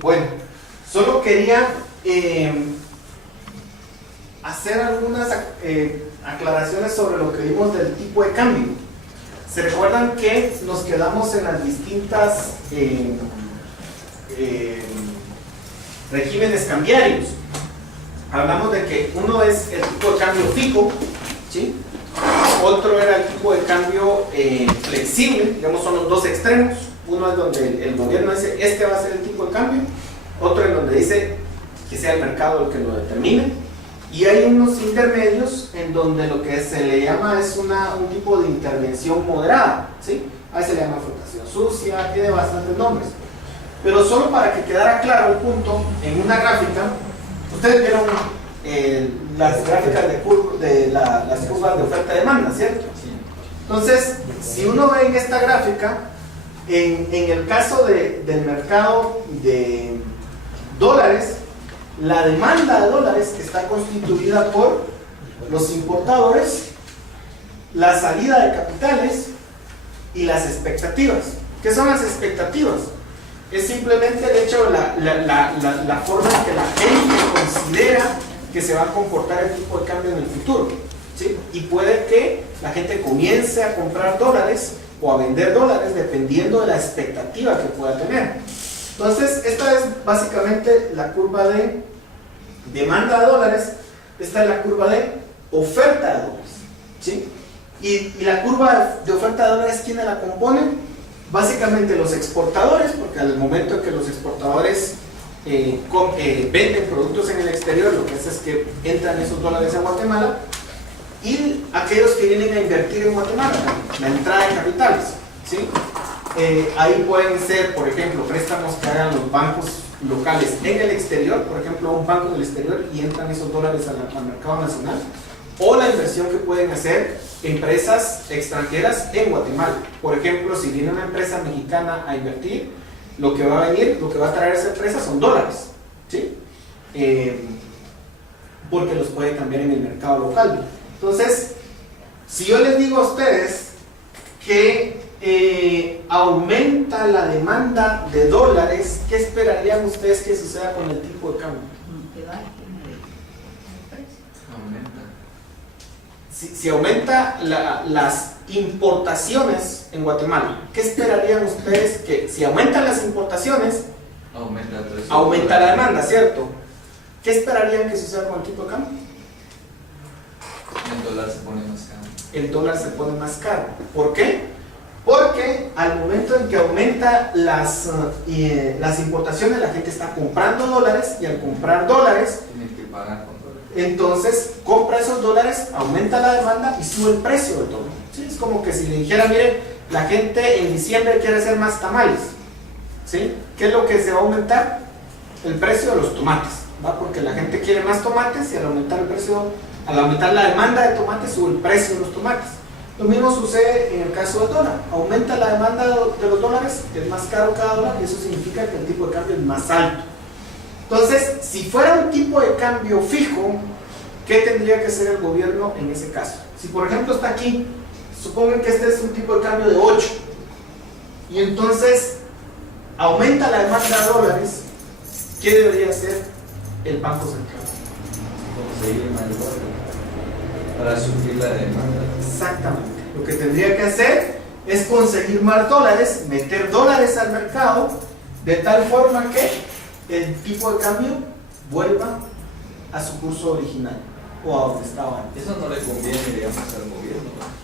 Bueno, solo quería hacer algunas aclaraciones sobre lo que vimos del tipo de cambio. ¿Se recuerdan que nos quedamos en las distintas regímenes cambiarios? Hablamos de que uno es el tipo de cambio fijo, ¿sí? Otro era el tipo de cambio flexible, digamos son los dos extremos. Uno es donde el gobierno dice este va a ser el tipo de cambio, otro es donde dice que sea el mercado el que lo determine, y hay unos intermedios en donde lo que se le llama es un tipo de intervención moderada, ¿sí? Ahí se le llama flotación sucia, tiene bastantes nombres, pero solo para que quedara claro el punto, en una gráfica, ustedes vieron las gráficas de las curvas de oferta y demanda, ¿cierto? Entonces, si uno ve en esta gráfica, en el caso del mercado de dólares, la demanda de dólares está constituida por los importadores, la salida de capitales y las expectativas. ¿Qué son las expectativas? Es simplemente el hecho de la forma en que la gente considera que se va a comportar el tipo de cambio en el futuro, ¿sí? Y puede que la gente comience a comprar dólares o a vender dólares dependiendo de la expectativa que pueda tener. Entonces, esta es básicamente la curva de demanda de dólares, esta es la curva de oferta de dólares, ¿sí? Y la curva de oferta de dólares, ¿quiénes la componen? Básicamente los exportadores, porque al momento en que los exportadores venden productos en el exterior, lo que hace es que entran esos dólares a Guatemala, y aquellos que vienen a invertir en Guatemala, la entrada de capitales, ¿sí? Ahí pueden ser, por ejemplo, préstamos que hagan los bancos locales en el exterior, por ejemplo, un banco en el exterior y entran esos dólares al mercado nacional, o la inversión que pueden hacer empresas extranjeras en Guatemala. Por ejemplo, si viene una empresa mexicana a invertir, lo que va a traer esa empresa son dólares, ¿sí? Porque los puede cambiar en el mercado local. Entonces, si yo les digo a ustedes que aumenta la demanda de dólares, ¿qué esperarían ustedes que suceda con el tipo de cambio? Si aumenta las importaciones en Guatemala, ¿qué esperarían ustedes que si aumentan las importaciones, aumenta la demanda, ¿cierto? ¿Qué esperarían que suceda con el tipo de cambio? El dólar se pone más caro. El dólar se pone más caro. ¿Por qué? Porque al momento en que aumenta las importaciones, la gente está comprando dólares, y al comprar dólares, tienen que pagar con dólares. Entonces compra esos dólares, aumenta la demanda y sube el precio del dólar. ¿Sí? Es como que si le dijera, miren, la gente en diciembre quiere hacer más tamales, ¿sí? ¿Qué es lo que se va a aumentar? El precio de los tomates, ¿va? Porque la gente quiere más tomates, y al aumentar la demanda de tomates, sube el precio de los tomates. Lo mismo sucede en el caso del dólar. Aumenta la demanda de los dólares, es más caro cada dólar, y eso significa que el tipo de cambio es más alto. Entonces, si fuera un tipo de cambio fijo, ¿qué tendría que hacer el gobierno en ese caso? Si por ejemplo está aquí, supongan que este es un tipo de cambio de 8, y entonces aumenta la demanda de dólares, ¿qué debería hacer el Banco Central? Conseguir más dólares para suplir la demanda. Exactamente. Lo que tendría que hacer es conseguir más dólares, meter dólares al mercado, de tal forma que el tipo de cambio vuelva a su curso original, o a donde estaba antes. Eso no le conviene, digamos, al gobierno, ¿no?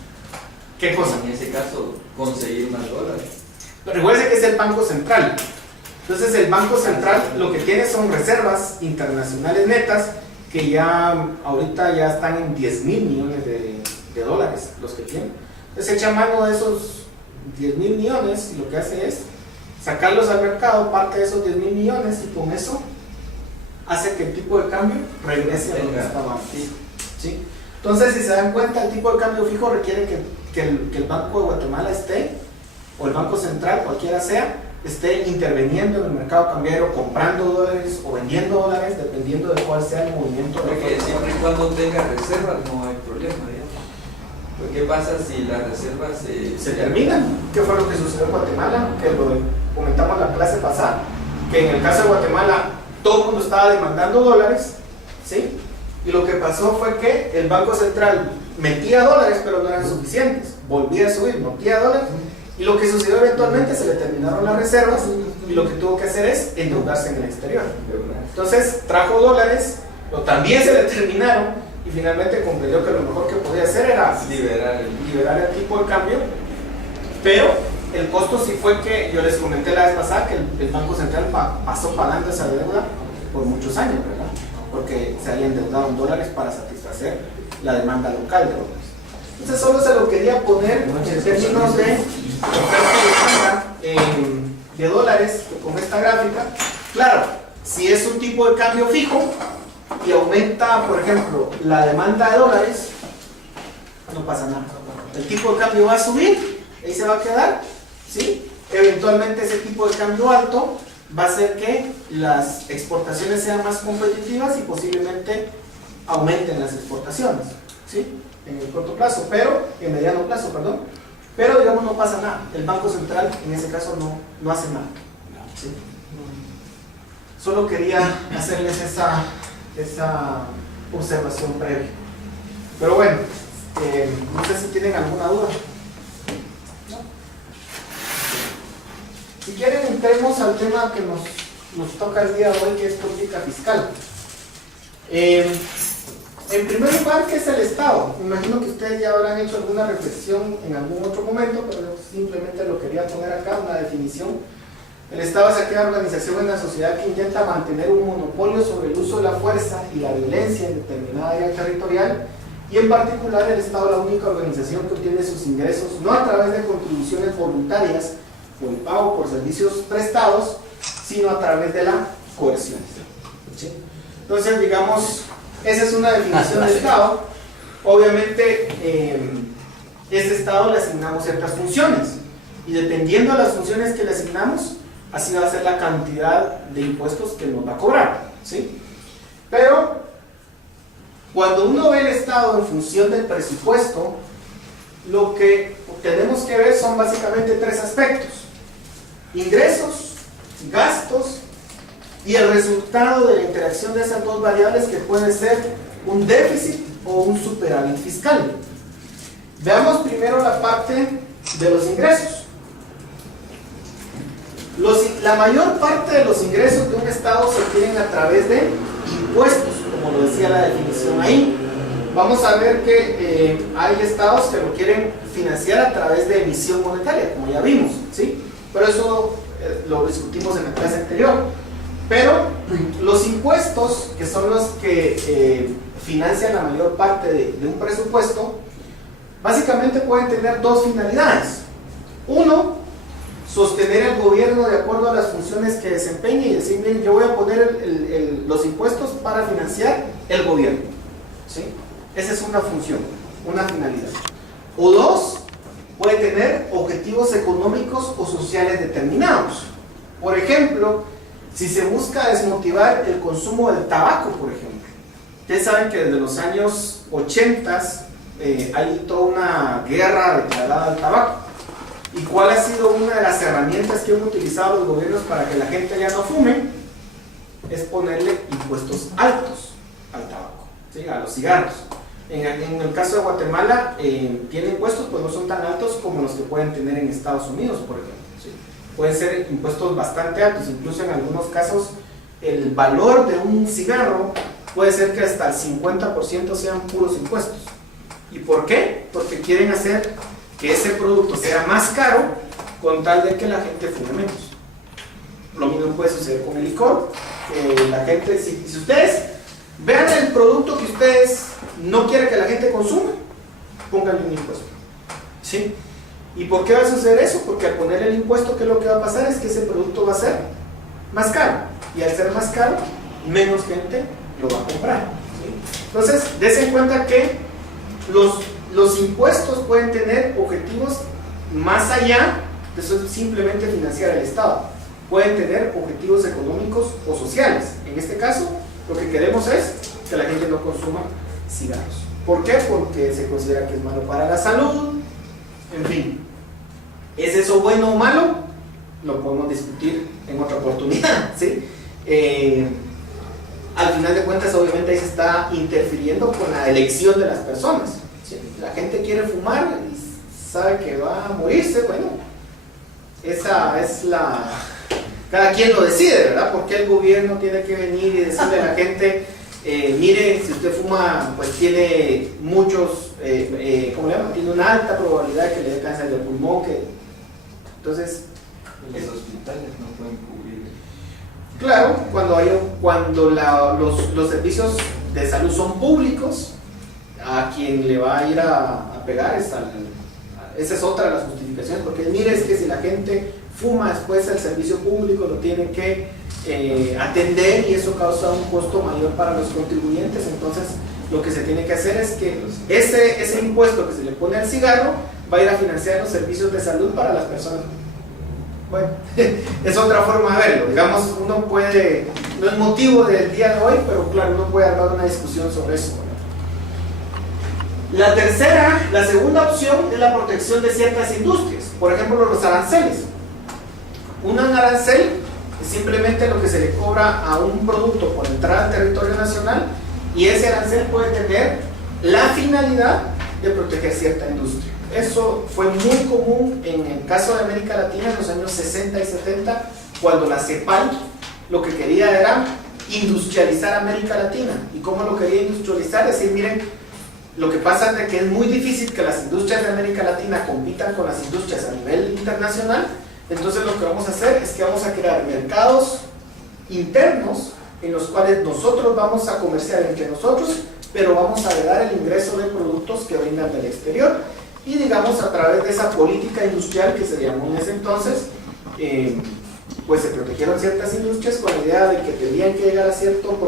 ¿Qué cosa? En ese caso, conseguir más dólares. Pero recuerde que es el Banco Central. Entonces el Banco Central lo que tiene son reservas internacionales netas, que ya ahorita ya están en 10,000 millones de dólares los que tienen. Entonces echa mano de esos 10,000 millones y lo que hace es sacarlos al mercado, parte de esos 10,000 millones, y con eso hace que el tipo de cambio regrese a donde estaba antes, ¿sí? Entonces, si se dan cuenta, el tipo de cambio fijo requiere que el Banco de Guatemala esté, o el Banco Central, cualquiera sea, esté interviniendo en el mercado cambiario, comprando dólares o vendiendo dólares, dependiendo de cuál sea el movimiento. Porque siempre y cuando tenga reservas no hay problema, digamos. Pero ¿qué pasa si las reservas se terminan? ¿Qué fue lo que sucedió en Guatemala? Que lo comentamos la clase pasada. que en el caso de Guatemala todo el mundo estaba demandando dólares, ¿sí? Y lo que pasó fue que el Banco Central metía dólares, pero no eran suficientes, volvía a subir, metía dólares, y lo que sucedió eventualmente se le terminaron las reservas, y lo que tuvo que hacer es endeudarse en el exterior. Entonces trajo dólares, pero también se le terminaron, y finalmente comprendió que lo mejor que podía hacer era liberar el tipo de cambio, pero el costo sí fue que, yo les comenté la vez pasada, que el Banco Central pasó pagando esa deuda por muchos años, ¿verdad? Porque se había endeudado en dólares para satisfacer la demanda local de dólares. Entonces solo se lo quería poner en términos de oferta y demanda de dólares con esta gráfica. Claro, si es un tipo de cambio fijo y aumenta, por ejemplo, la demanda de dólares, no pasa nada. El tipo de cambio va a subir, ahí se va a quedar, ¿sí? Eventualmente ese tipo de cambio alto va a hacer que las exportaciones sean más competitivas y posiblemente aumenten las exportaciones, ¿sí? En el corto plazo, pero en mediano plazo, perdón. Pero digamos no pasa nada. El Banco Central en ese caso no hace nada, ¿sí? Solo quería hacerles esa observación previa. Pero bueno, no sé si tienen alguna duda. Si quieren, entremos al tema que nos toca el día de hoy, que es política fiscal. En primer lugar, ¿qué es el Estado? Me imagino que ustedes ya habrán hecho alguna reflexión en algún otro momento, pero yo simplemente lo quería poner acá, una definición. El Estado es aquella organización en la sociedad que intenta mantener un monopolio sobre el uso de la fuerza y la violencia en determinada área territorial, y en particular el Estado es la única organización que obtiene sus ingresos no a través de contribuciones voluntarias o el pago por servicios prestados, sino a través de la coerción. ¿Sí? Entonces, digamos, esa es una definición del Estado. Obviamente, este Estado le asignamos ciertas funciones, y dependiendo de las funciones que le asignamos, así va a ser la cantidad de impuestos que nos va a cobrar, ¿sí? Pero cuando uno ve el Estado en función del presupuesto, lo que tenemos que ver son básicamente tres aspectos: ingresos, gastos y el resultado de la interacción de esas dos variables, que puede ser un déficit o un superávit fiscal. Veamos primero la parte de los ingresos. La mayor parte de los ingresos de un Estado se obtienen a través de impuestos, como lo decía la definición ahí. Vamos a ver que hay estados que lo quieren financiar a través de emisión monetaria, como ya vimos, ¿sí? Pero eso lo discutimos en la clase anterior. Pero los impuestos, que son los que financian la mayor parte de un presupuesto, básicamente pueden tener dos finalidades. Uno, sostener el gobierno de acuerdo a las funciones que desempeña, y decir, bien, yo voy a poner los impuestos para financiar el gobierno, ¿sí? Esa es una función, una finalidad. O dos, puede tener objetivos económicos o sociales determinados. Por ejemplo, si se busca desmotivar el consumo del tabaco, por ejemplo. Ustedes saben que desde los años 80 hay toda una guerra declarada al tabaco. ¿Y cuál ha sido una de las herramientas que han utilizado los gobiernos para que la gente ya no fume? Es ponerle impuestos altos al tabaco, ¿sí? A los cigarros. En el caso de Guatemala, tiene impuestos, pues no son tan altos como los que pueden tener en Estados Unidos, por ejemplo, ¿sí? Pueden ser impuestos bastante altos, incluso en algunos casos el valor de un cigarro puede ser que hasta el 50% sean puros impuestos. ¿Y por qué? Porque quieren hacer que ese producto sea más caro con tal de que la gente fume menos. Lo mismo puede suceder con el licor, que la gente, si ustedes vean el producto que ustedes no quieren que la gente consuma, pónganle un impuesto, ¿sí? ¿Y por qué va a suceder eso? Porque al poner el impuesto, ¿qué es lo que va a pasar? Es que ese producto va a ser más caro, y al ser más caro, menos gente lo va a comprar, ¿sí? Entonces, dense en cuenta que los impuestos pueden tener objetivos más allá de simplemente financiar al Estado. Pueden tener objetivos económicos o sociales. En este caso, lo que queremos es que la gente no consuma cigarros. ¿Por qué? Porque se considera que es malo para la salud. En fin, ¿es eso bueno o malo? lo podemos discutir en otra oportunidad, ¿sí? Al final de cuentas, obviamente ahí se está interfiriendo con la elección de las personas, ¿sí? La gente quiere fumar y sabe que va a morirse, bueno, esa es la... Cada quien lo decide, ¿verdad? Porque el gobierno tiene que venir y decirle a la gente, mire, si usted fuma, pues tiene muchos, ¿cómo le llaman? Tiene una alta probabilidad de que le dé cáncer de pulmón, entonces... Los hospitales no pueden cubrir. Claro, cuando los servicios de salud son públicos, a quien le va a ir a pegar esa es otra de las justificaciones, porque mire, es que si la gente fuma, después el servicio público lo tiene que atender y eso causa un costo mayor para los contribuyentes. Entonces lo que se tiene que hacer es que ese impuesto que se le pone al cigarro va a ir a financiar los servicios de salud para las personas. Bueno, es otra forma de verlo. Digamos, uno puede, no es motivo del día de hoy, pero claro, uno puede hablar una discusión sobre eso. La segunda opción es la protección de ciertas industrias, por ejemplo los aranceles. Un arancel es simplemente lo que se le cobra a un producto por entrar al territorio nacional, y ese arancel puede tener la finalidad de proteger cierta industria. Eso fue muy común en el caso de América Latina en los años 60 y 70, cuando la CEPAL lo que quería era industrializar América Latina. ¿Y cómo lo quería industrializar? Es decir, miren, lo que pasa es que es muy difícil que las industrias de América Latina compitan con las industrias a nivel internacional. Entonces lo que vamos a hacer es que vamos a crear mercados internos en los cuales nosotros vamos a comerciar entre nosotros, pero vamos a vedar el ingreso de productos que vengan del exterior. Y digamos, a través de esa política industrial que se llamó en ese entonces, pues se protegieron ciertas industrias con la idea de que tenían que llegar a cierto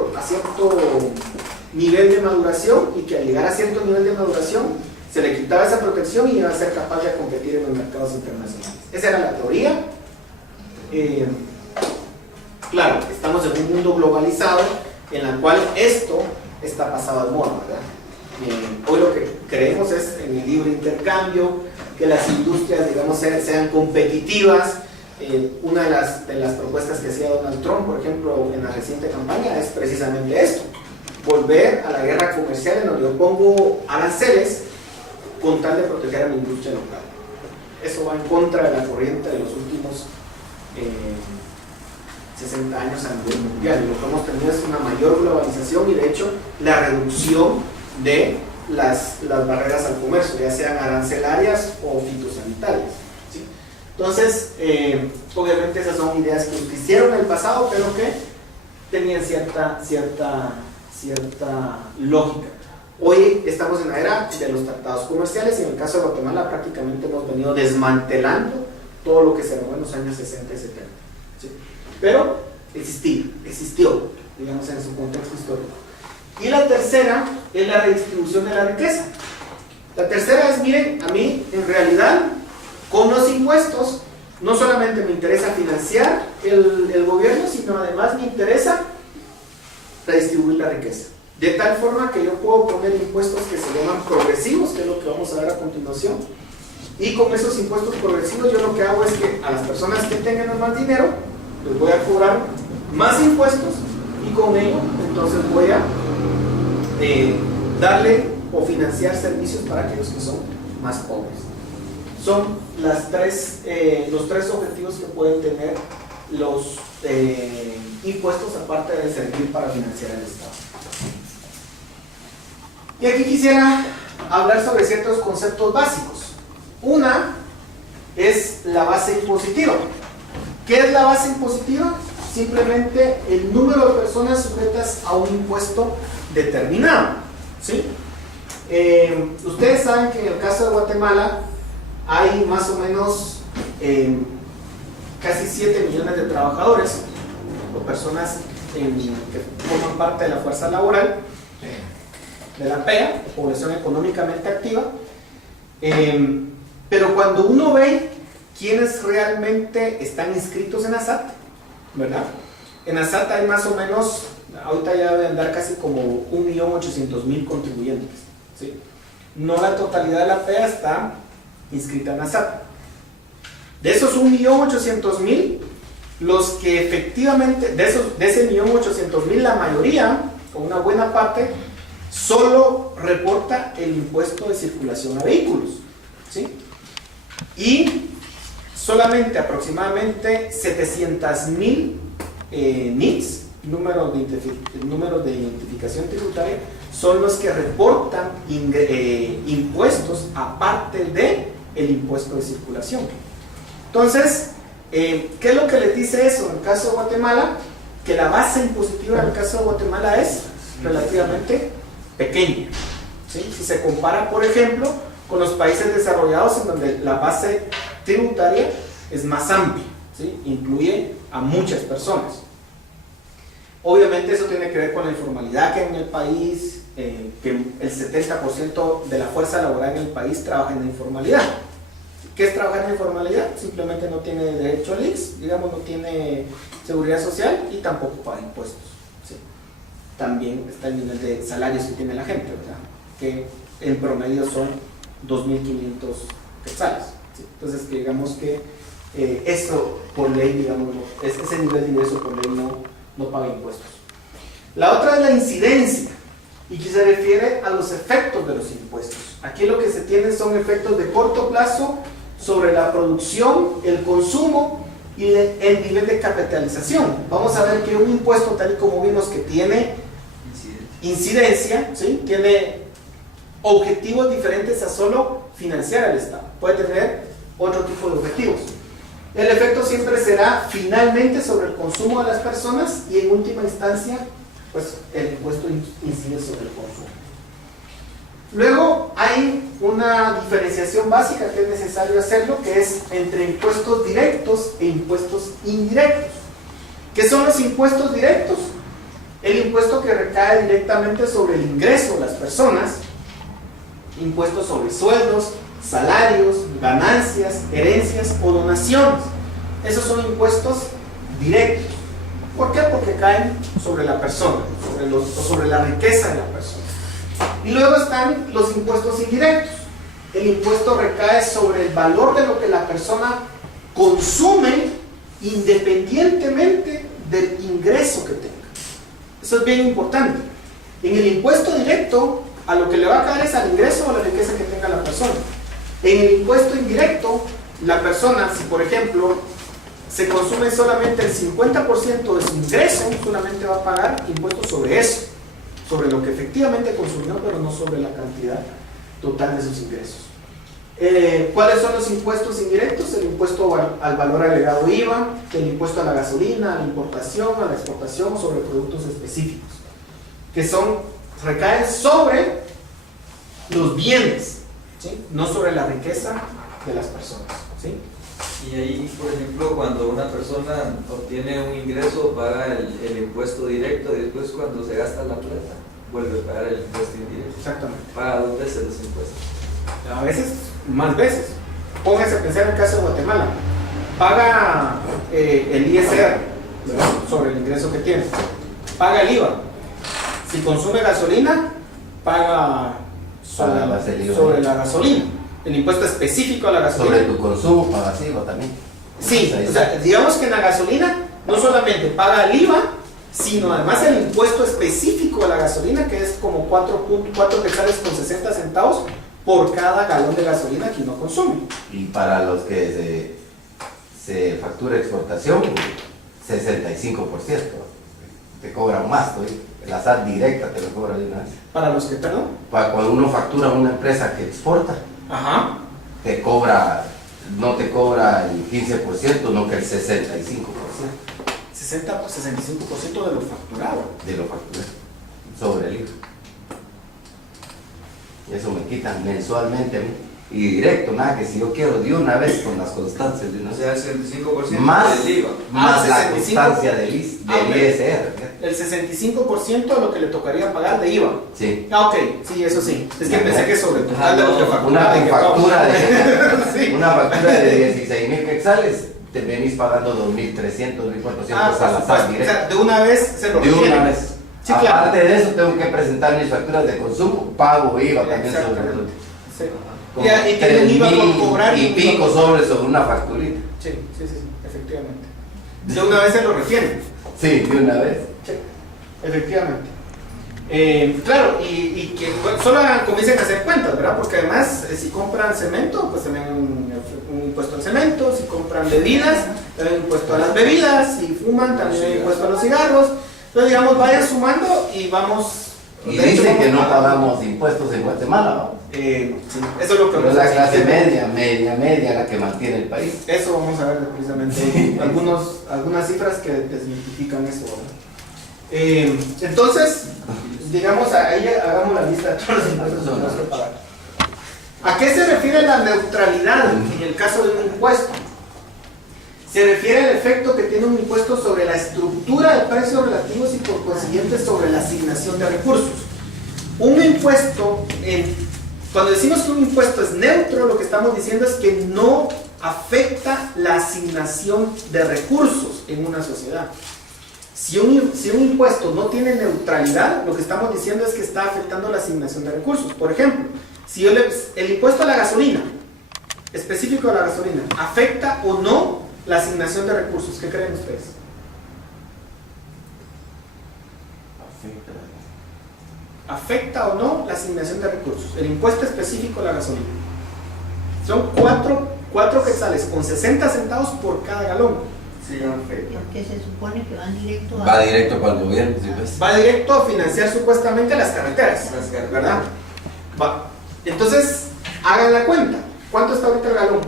nivel de maduración, y que al llegar a cierto nivel de maduración se le quitaba esa protección y iba a ser capaz de competir en los mercados internacionales. Esa era la teoría. Claro, estamos en un mundo globalizado en el cual esto está pasado de moda, ¿verdad? Hoy lo que creemos es en el libre intercambio, que las industrias, digamos, sean competitivas. Una de las propuestas que hacía Donald Trump, por ejemplo, en la reciente campaña, es precisamente esto: volver a la guerra comercial, en donde yo pongo aranceles con tal de proteger a mi industria local. Eso va en contra de la corriente de los últimos 60 años a nivel mundial. Y lo que hemos tenido es una mayor globalización y, de hecho, la reducción de las barreras al comercio, ya sean arancelarias o fitosanitarias, ¿sí? Entonces, obviamente esas son ideas que se hicieron en el pasado, pero que tenían cierta lógica. Hoy estamos en la era de los tratados comerciales, y en el caso de Guatemala prácticamente hemos venido desmantelando todo lo que se armó en los años 60 y 70, ¿sí? Pero existió, digamos, en su contexto histórico. Y la tercera es la redistribución de la riqueza. La tercera es, miren, a mí en realidad con los impuestos no solamente me interesa financiar el gobierno, sino además me interesa redistribuir la riqueza. De tal forma que yo puedo poner impuestos que se llaman progresivos, que es lo que vamos a ver a continuación. Y con esos impuestos progresivos yo lo que hago es que a las personas que tengan más dinero les voy a cobrar más impuestos, y con ello entonces voy a darle o financiar servicios para aquellos que son más pobres. Son los tres objetivos que pueden tener los impuestos, aparte de servir para financiar el Estado. Y aquí quisiera hablar sobre ciertos conceptos básicos. Una es la base impositiva. ¿Qué es la base impositiva? Simplemente el número de personas sujetas a un impuesto determinado, ¿sí? Ustedes saben que en el caso de Guatemala hay más o menos casi 7 millones de trabajadores o personas que forman parte de la fuerza laboral de la PEA, población económicamente activa. Pero cuando uno ve quiénes realmente están inscritos en ASAT, ¿verdad? En ASAT hay más o menos, ahorita ya deben andar casi como 1.800.000 contribuyentes, ¿sí? No la totalidad de la PEA está inscrita en ASAT. De esos 1.800.000, los que efectivamente, de ese 1.800.000, la mayoría, o una buena parte, solo reporta el impuesto de circulación a vehículos, ¿sí? Y solamente aproximadamente 700.000 NITs, números de identificación tributaria, son los que reportan impuestos aparte del impuesto de circulación. Entonces, ¿qué es lo que les dice eso? En el caso de Guatemala, que la base impositiva en el caso de Guatemala es relativamente pequeña, ¿sí? Si se compara, por ejemplo, con los países desarrollados en donde la base tributaria es más amplia, ¿sí? Incluye a muchas personas. Obviamente eso tiene que ver con la informalidad que hay en el país, que el 70% de la fuerza laboral en el país trabaja en la informalidad. ¿Qué es trabajar en la informalidad? Simplemente no tiene derecho al IX, digamos, no tiene seguridad social y tampoco paga impuestos, ¿sí? También está el nivel de salarios que tiene la gente, ¿verdad? Que en promedio son 2.500 quetzales, ¿sí? Entonces, que digamos que eso por ley, digamos, ese nivel de ingreso por ley no paga impuestos. La otra es la incidencia, y que se refiere a los efectos de los impuestos. Aquí lo que se tiene son efectos de corto plazo sobre la producción, el consumo y el nivel de capitalización. Vamos a ver que un impuesto, tal y como vimos, que tiene incidencia, ¿sí? Tiene objetivos diferentes a solo financiar al Estado. Puede tener otro tipo de objetivos. El efecto siempre será finalmente sobre el consumo de las personas y en última instancia, pues el impuesto incide sobre el consumo. Luego hay una diferenciación básica que es necesario hacerlo, que es entre impuestos directos e impuestos indirectos. ¿Qué son los impuestos directos? El impuesto que recae directamente sobre el ingreso de las personas, impuestos sobre sueldos, salarios, ganancias, herencias o donaciones. Esos son impuestos directos. ¿Por qué? Porque caen sobre la persona, sobre la riqueza de la persona. Y luego están los impuestos indirectos. El impuesto recae sobre el valor de lo que la persona consume independientemente del ingreso que tenga. Eso es bien importante. En el impuesto directo, a lo que le va a caer es al ingreso o a la riqueza que tenga la persona. En el impuesto indirecto, la persona, si por ejemplo se consume solamente el 50% de su ingreso, solamente va a pagar impuestos sobre eso, sobre lo que efectivamente consumió, pero no sobre la cantidad total de sus ingresos. ¿Cuáles son los impuestos indirectos? El impuesto al valor agregado IVA, el impuesto a la gasolina, a la importación, a la exportación o sobre productos específicos, que recaen sobre los bienes, ¿sí? No sobre la riqueza de las personas, ¿sí? Y ahí, por ejemplo, cuando una persona obtiene un ingreso, paga el impuesto directo, y después cuando se gasta la plata, vuelve a pagar el impuesto indirecto. Exactamente. Paga 2 veces los impuestos. A veces, más veces. Póngase a pensar en el caso de Guatemala. Paga el ISR, ¿verdad? Sobre el ingreso que tiene. Paga el IVA. Si consume gasolina, paga sobre la gasolina. El impuesto específico a la gasolina. Sobre tu consumo pagas IVA también. Sí, o sea, digamos que en la gasolina no solamente paga el IVA, sino además el impuesto específico a la gasolina, que es como 4 quetzales con 60 centavos por cada galón de gasolina que uno consume. Y para los que se factura exportación, 65%. Te cobran más, la SAT directa te lo cobra de una vez. ¿Para los que, perdón? Para cuando uno factura a una empresa que exporta, Ajá. no te cobra el 15%, no que el 65%. 65% de lo facturado. De lo facturado, sobre el IVA. Y eso me quitan mensualmente a mí. Y directo, nada, que si yo quiero de una vez con las constancias de una O vez. sea, el 65% Más, del IVA. más la 65. constancia del ISR. El 65% de lo que le tocaría pagar de IVA. Sí. Ah, ok, sí, eso sí. Es que pensé que sobre el total de lo que Una facturaba. factura Sí. una factura de 16,000 quetzales, te venís pagando 2,300, 2,400 a la SAT o sea, directa. de una vez se lo De una requieren. vez. Sí, claro. Aparte de eso, tengo que presentar mis facturas de consumo, pago IVA también sobre Exactamente. el Sí. como y tiene un IVA por cobrar y pico sobre una facturita. Sí, efectivamente. De una vez se lo retienen. Sí, de una vez. Sí, efectivamente. Claro, y que solo comiencen a hacer cuentas, ¿verdad? Porque además, si compran cemento, pues también un impuesto al cemento. Si compran bebidas, también un impuesto a las bebidas. Si fuman, también hay impuesto a los cigarros. Entonces, digamos, vayan sumando y vamos. Y dicen que no pagamos impuestos en Guatemala, ¿no? Sí, eso es lo que Pero es la clase media la que mantiene el país. Eso vamos a ver precisamente algunas cifras que desmitifican eso, ¿verdad? Entonces, digamos, ahí hagamos la lista de todos los impuestos que tenemos que pagar. ¿A qué se refiere la neutralidad en el caso de un impuesto? Se refiere al efecto que tiene un impuesto sobre la estructura de precios relativos y por consiguiente sobre la asignación de recursos. Un impuesto, cuando decimos que un impuesto es neutro, lo que estamos diciendo es que no afecta la asignación de recursos en una sociedad. Si un impuesto no tiene neutralidad, lo que estamos diciendo es que está afectando la asignación de recursos. Por ejemplo, si el impuesto a la gasolina, específico a la gasolina, ¿afecta o no la asignación de recursos? ¿Qué creen ustedes? ¿Afecta o no la asignación de recursos? El impuesto específico a la gasolina. Son 4 quetzales con 60 centavos por cada galón. Sí, afecta. Porque se supone que van directo a... Va directo para el gobierno, ¿sí ves? Va directo a financiar supuestamente las carreteras, ¿verdad? Va. Entonces, hagan la cuenta. ¿Cuánto está ahorita el galón?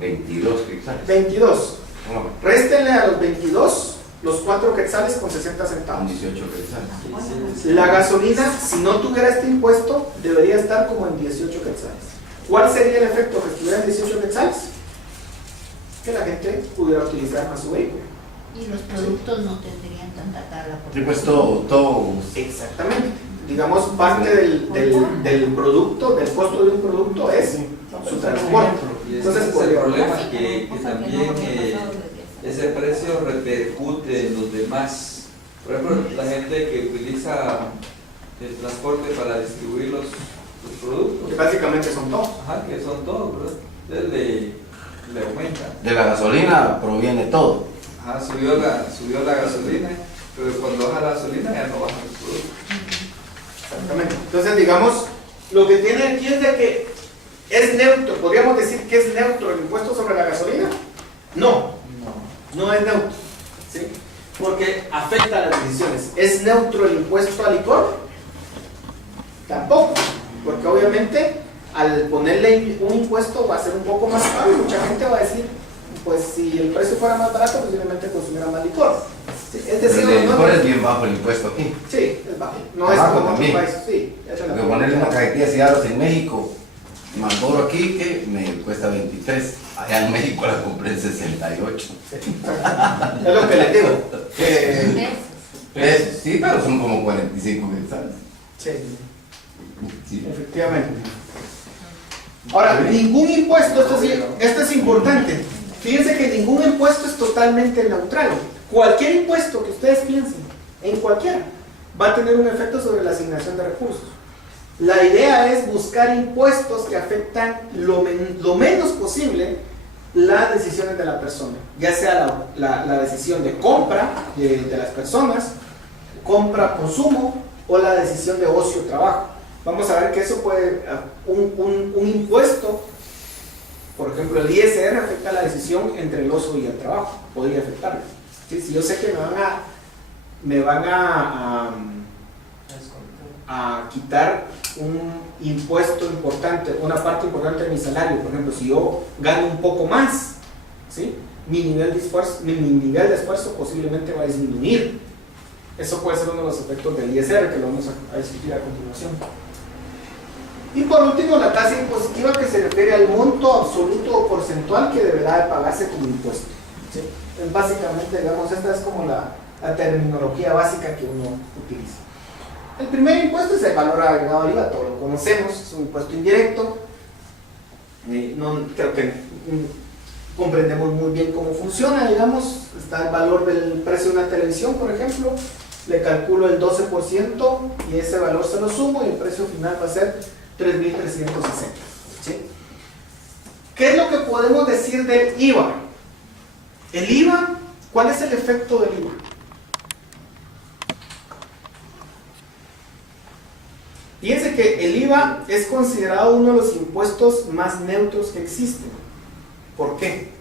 22 quetzales. 22. No, Réstenle a los 22 los 4 quetzales con 60 centavos. 18 quetzales. La gasolina, si no tuviera este impuesto, debería estar como en 18 quetzales. ¿Cuál sería el efecto que estuviera en 18 quetzales? Que la gente pudiera utilizar más su vehículo. Y los productos no tendrían tanta carga. Sí, pues todo. Exactamente. Digamos, parte del producto, del costo de un producto es su transporte. Y ese Entonces, es el problema, que también ese precio repercute en los demás. Por ejemplo, la gente que utiliza el transporte para distribuir los productos. Que básicamente son todos. Ajá, que son todos, ¿verdad? Entonces le aumenta. De la gasolina proviene todo. Ajá, subió la gasolina, pero cuando baja la gasolina ya no bajan los productos. Exactamente. Entonces, digamos, lo que tiene aquí es de que es neutro. ¿Podríamos decir que es neutro el impuesto sobre la gasolina? No es neutro. ¿Sí? Porque afecta a las decisiones. ¿Es neutro el impuesto al licor? Tampoco. Porque obviamente al ponerle un impuesto va a ser un poco más caro y mucha gente va a decir, pues si el precio fuera más barato, posiblemente consumiera más licor. Sí, es decir, El licor es bien bajo el impuesto aquí. Sí, es bajo. No Bajo es como en otros también. países. Sí, Porque ponerle una cajetilla de cigarros en México, Marlboro aquí, que me cuesta 23. Allá en México la compré en 68. Sí, es lo que les digo. Sí, pero son como 45 quetzales. Sí, Sí. efectivamente. Ahora, ningún impuesto, esto es importante. Fíjense que ningún impuesto es totalmente neutral. Cualquier impuesto que ustedes piensen, en cualquiera, va a tener un efecto sobre la asignación de recursos. La idea es buscar impuestos que afectan lo menos posible las decisiones de la persona, ya sea la decisión de compra de las personas, compra, consumo, o la decisión de ocio, trabajo. Vamos a ver que eso puede, un impuesto, por ejemplo el ISR, afecta la decisión entre el ocio y el trabajo, podría afectarlo. ¿Sí? Si yo sé que me van a quitar un impuesto importante, una parte importante de mi salario, por ejemplo, si yo gano un poco más, ¿sí? mi nivel de esfuerzo posiblemente va a disminuir. Eso puede ser uno de los efectos del ISR, que lo vamos a discutir a continuación. Y por último, la tasa impositiva, que se refiere al monto absoluto o porcentual que deberá de pagarse como impuesto. ¿Sí? Es básicamente, digamos, esta es como la terminología básica que uno utiliza. El primer impuesto es el valor agregado al IVA, todos lo conocemos, es un impuesto indirecto. Creo que comprendemos muy bien cómo funciona, digamos, está el valor del precio de una televisión, por ejemplo, le calculo el 12% y ese valor se lo sumo y el precio final va a ser 3.360. ¿Sí? ¿Qué es lo que podemos decir del IVA? El IVA, ¿cuál es el efecto del IVA? Fíjense que el IVA es considerado uno de los impuestos más neutros que existen. ¿Por qué?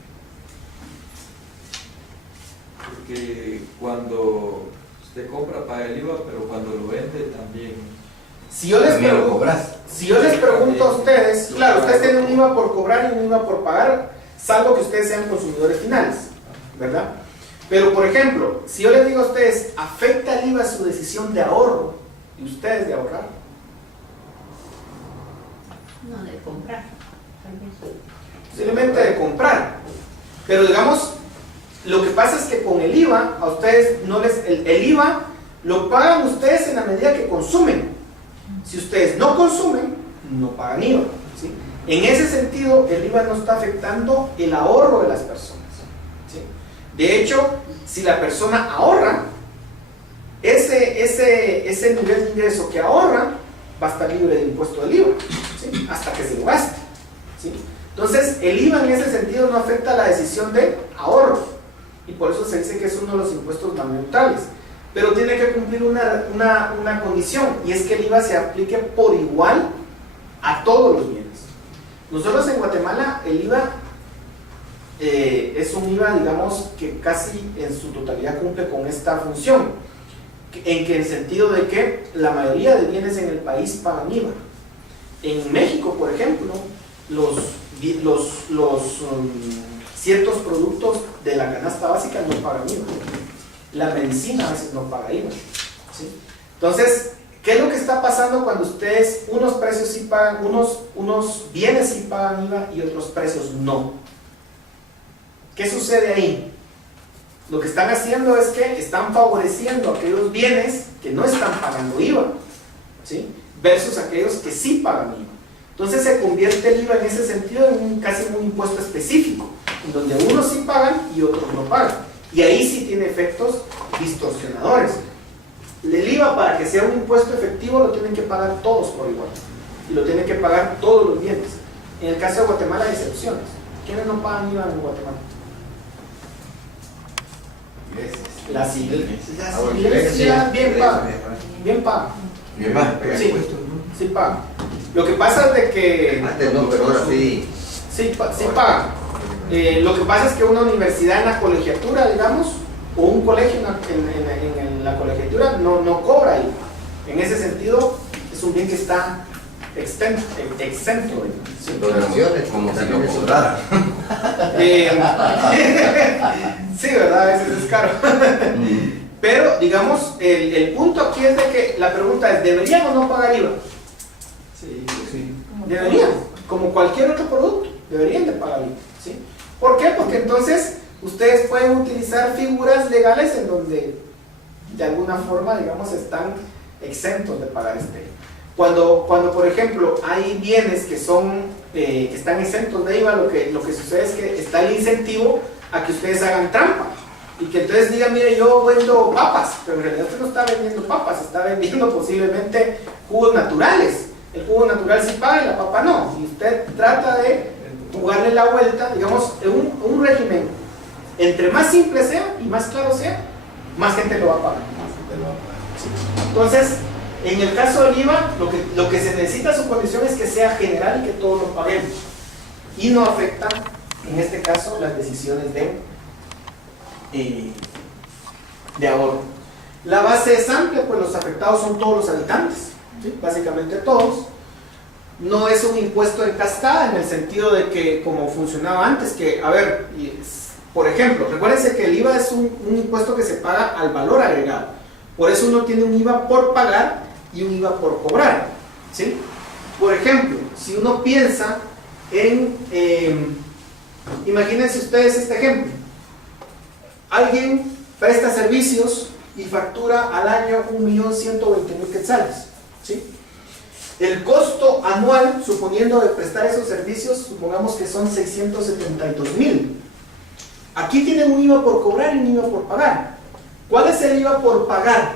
Porque cuando usted compra paga el IVA, pero cuando lo vende también. Si yo les También lo pregunto, cobras. si yo les pregunto a ustedes, claro, ustedes tienen un IVA por cobrar y un IVA por pagar, salvo que ustedes sean consumidores finales, ¿verdad? Pero por ejemplo, si yo les digo a ustedes, ¿afecta el IVA su decisión de ahorro y ustedes de ahorrar? No, de comprar. Tal vez. Posiblemente de comprar. Pero digamos, lo que pasa es que con el IVA, a ustedes no les. El IVA lo pagan ustedes en la medida que consumen. Si ustedes no consumen, no pagan IVA, ¿sí? En ese sentido, el IVA no está afectando el ahorro de las personas, ¿sí? De hecho, si la persona ahorra, ese nivel de ingreso que ahorra va a estar libre de impuesto del IVA, ¿sí? Hasta que se lo gaste, ¿sí? Entonces, el IVA en ese sentido no afecta la decisión de ahorro, y por eso se dice que es uno de los impuestos más neutrales. Pero tiene que cumplir una condición, y es que el IVA se aplique por igual a todos los bienes. Nosotros en Guatemala el IVA es un IVA, digamos, que casi en su totalidad cumple con esta función, en el sentido de que la mayoría de bienes en el país pagan IVA. En México, por ejemplo, ciertos productos de la canasta básica no pagan IVA. La medicina a veces no paga IVA, ¿sí? Entonces, ¿qué es lo que está pasando cuando ustedes, unos precios sí pagan, unos bienes sí pagan IVA y otros precios no? ¿Qué sucede ahí? Lo que están haciendo es que están favoreciendo aquellos bienes que no están pagando IVA, ¿sí? Versus aquellos que sí pagan IVA. Entonces se convierte el IVA en ese sentido en casi un impuesto específico, en donde unos sí pagan y otros no pagan. Y ahí sí tiene efectos distorsionadores. El IVA, para que sea un impuesto efectivo, lo tienen que pagar todos por igual. Y lo tienen que pagar todos los bienes. En el caso de Guatemala hay excepciones. ¿Quiénes no pagan IVA en Guatemala? Las iglesias bien pagan. Bien pagan. Bien más. Sí, sí pagan. Lo que pasa es de que... Antes no, pero ahora sí. Sí pagan. Lo que pasa es que una universidad en la colegiatura, digamos, o un colegio en la colegiatura no cobra IVA. En ese sentido, es un bien que está exento. ¿Sí? Donaciones, como si lo cobrara. Sí, ¿verdad? A veces es caro. Pero, digamos, el punto aquí es de que la pregunta es, ¿deberían o no pagar IVA? Sí, sí. Deberían, como cualquier otro producto, deberían de pagar IVA, ¿sí? ¿Por qué? Porque entonces ustedes pueden utilizar figuras legales en donde de alguna forma, digamos, están exentos de pagar este IVA. Cuando por ejemplo, hay bienes que están exentos de IVA, lo que sucede es que está el incentivo a que ustedes hagan trampa. Y que entonces digan, mire, yo vendo papas, pero en realidad usted no está vendiendo papas, está vendiendo posiblemente jugos naturales. El jugo natural sí paga y la papa no. Y usted trata de jugarle la vuelta, digamos, en un régimen, entre más simple sea y más claro sea, más gente lo va a pagar. Entonces, en el caso del IVA, lo que se necesita a su condición es que sea general y que todos lo paguemos. Y no afecta, en este caso, las decisiones de ahorro. La base es amplia, pues los afectados son todos los habitantes, ¿sí? Básicamente todos. No es un impuesto en cascada en el sentido de que, como funcionaba antes, que, a ver, por ejemplo, recuérdense que el IVA es un impuesto que se paga al valor agregado. Por eso uno tiene un IVA por pagar y un IVA por cobrar, ¿sí? Por ejemplo, si uno piensa en, imagínense ustedes este ejemplo. Alguien presta servicios y factura al año 1.120.000 quetzales, ¿sí? El costo anual, suponiendo de prestar esos servicios, supongamos que son 672.000. Aquí tienen un IVA por cobrar y un IVA por pagar. ¿Cuál es el IVA por pagar?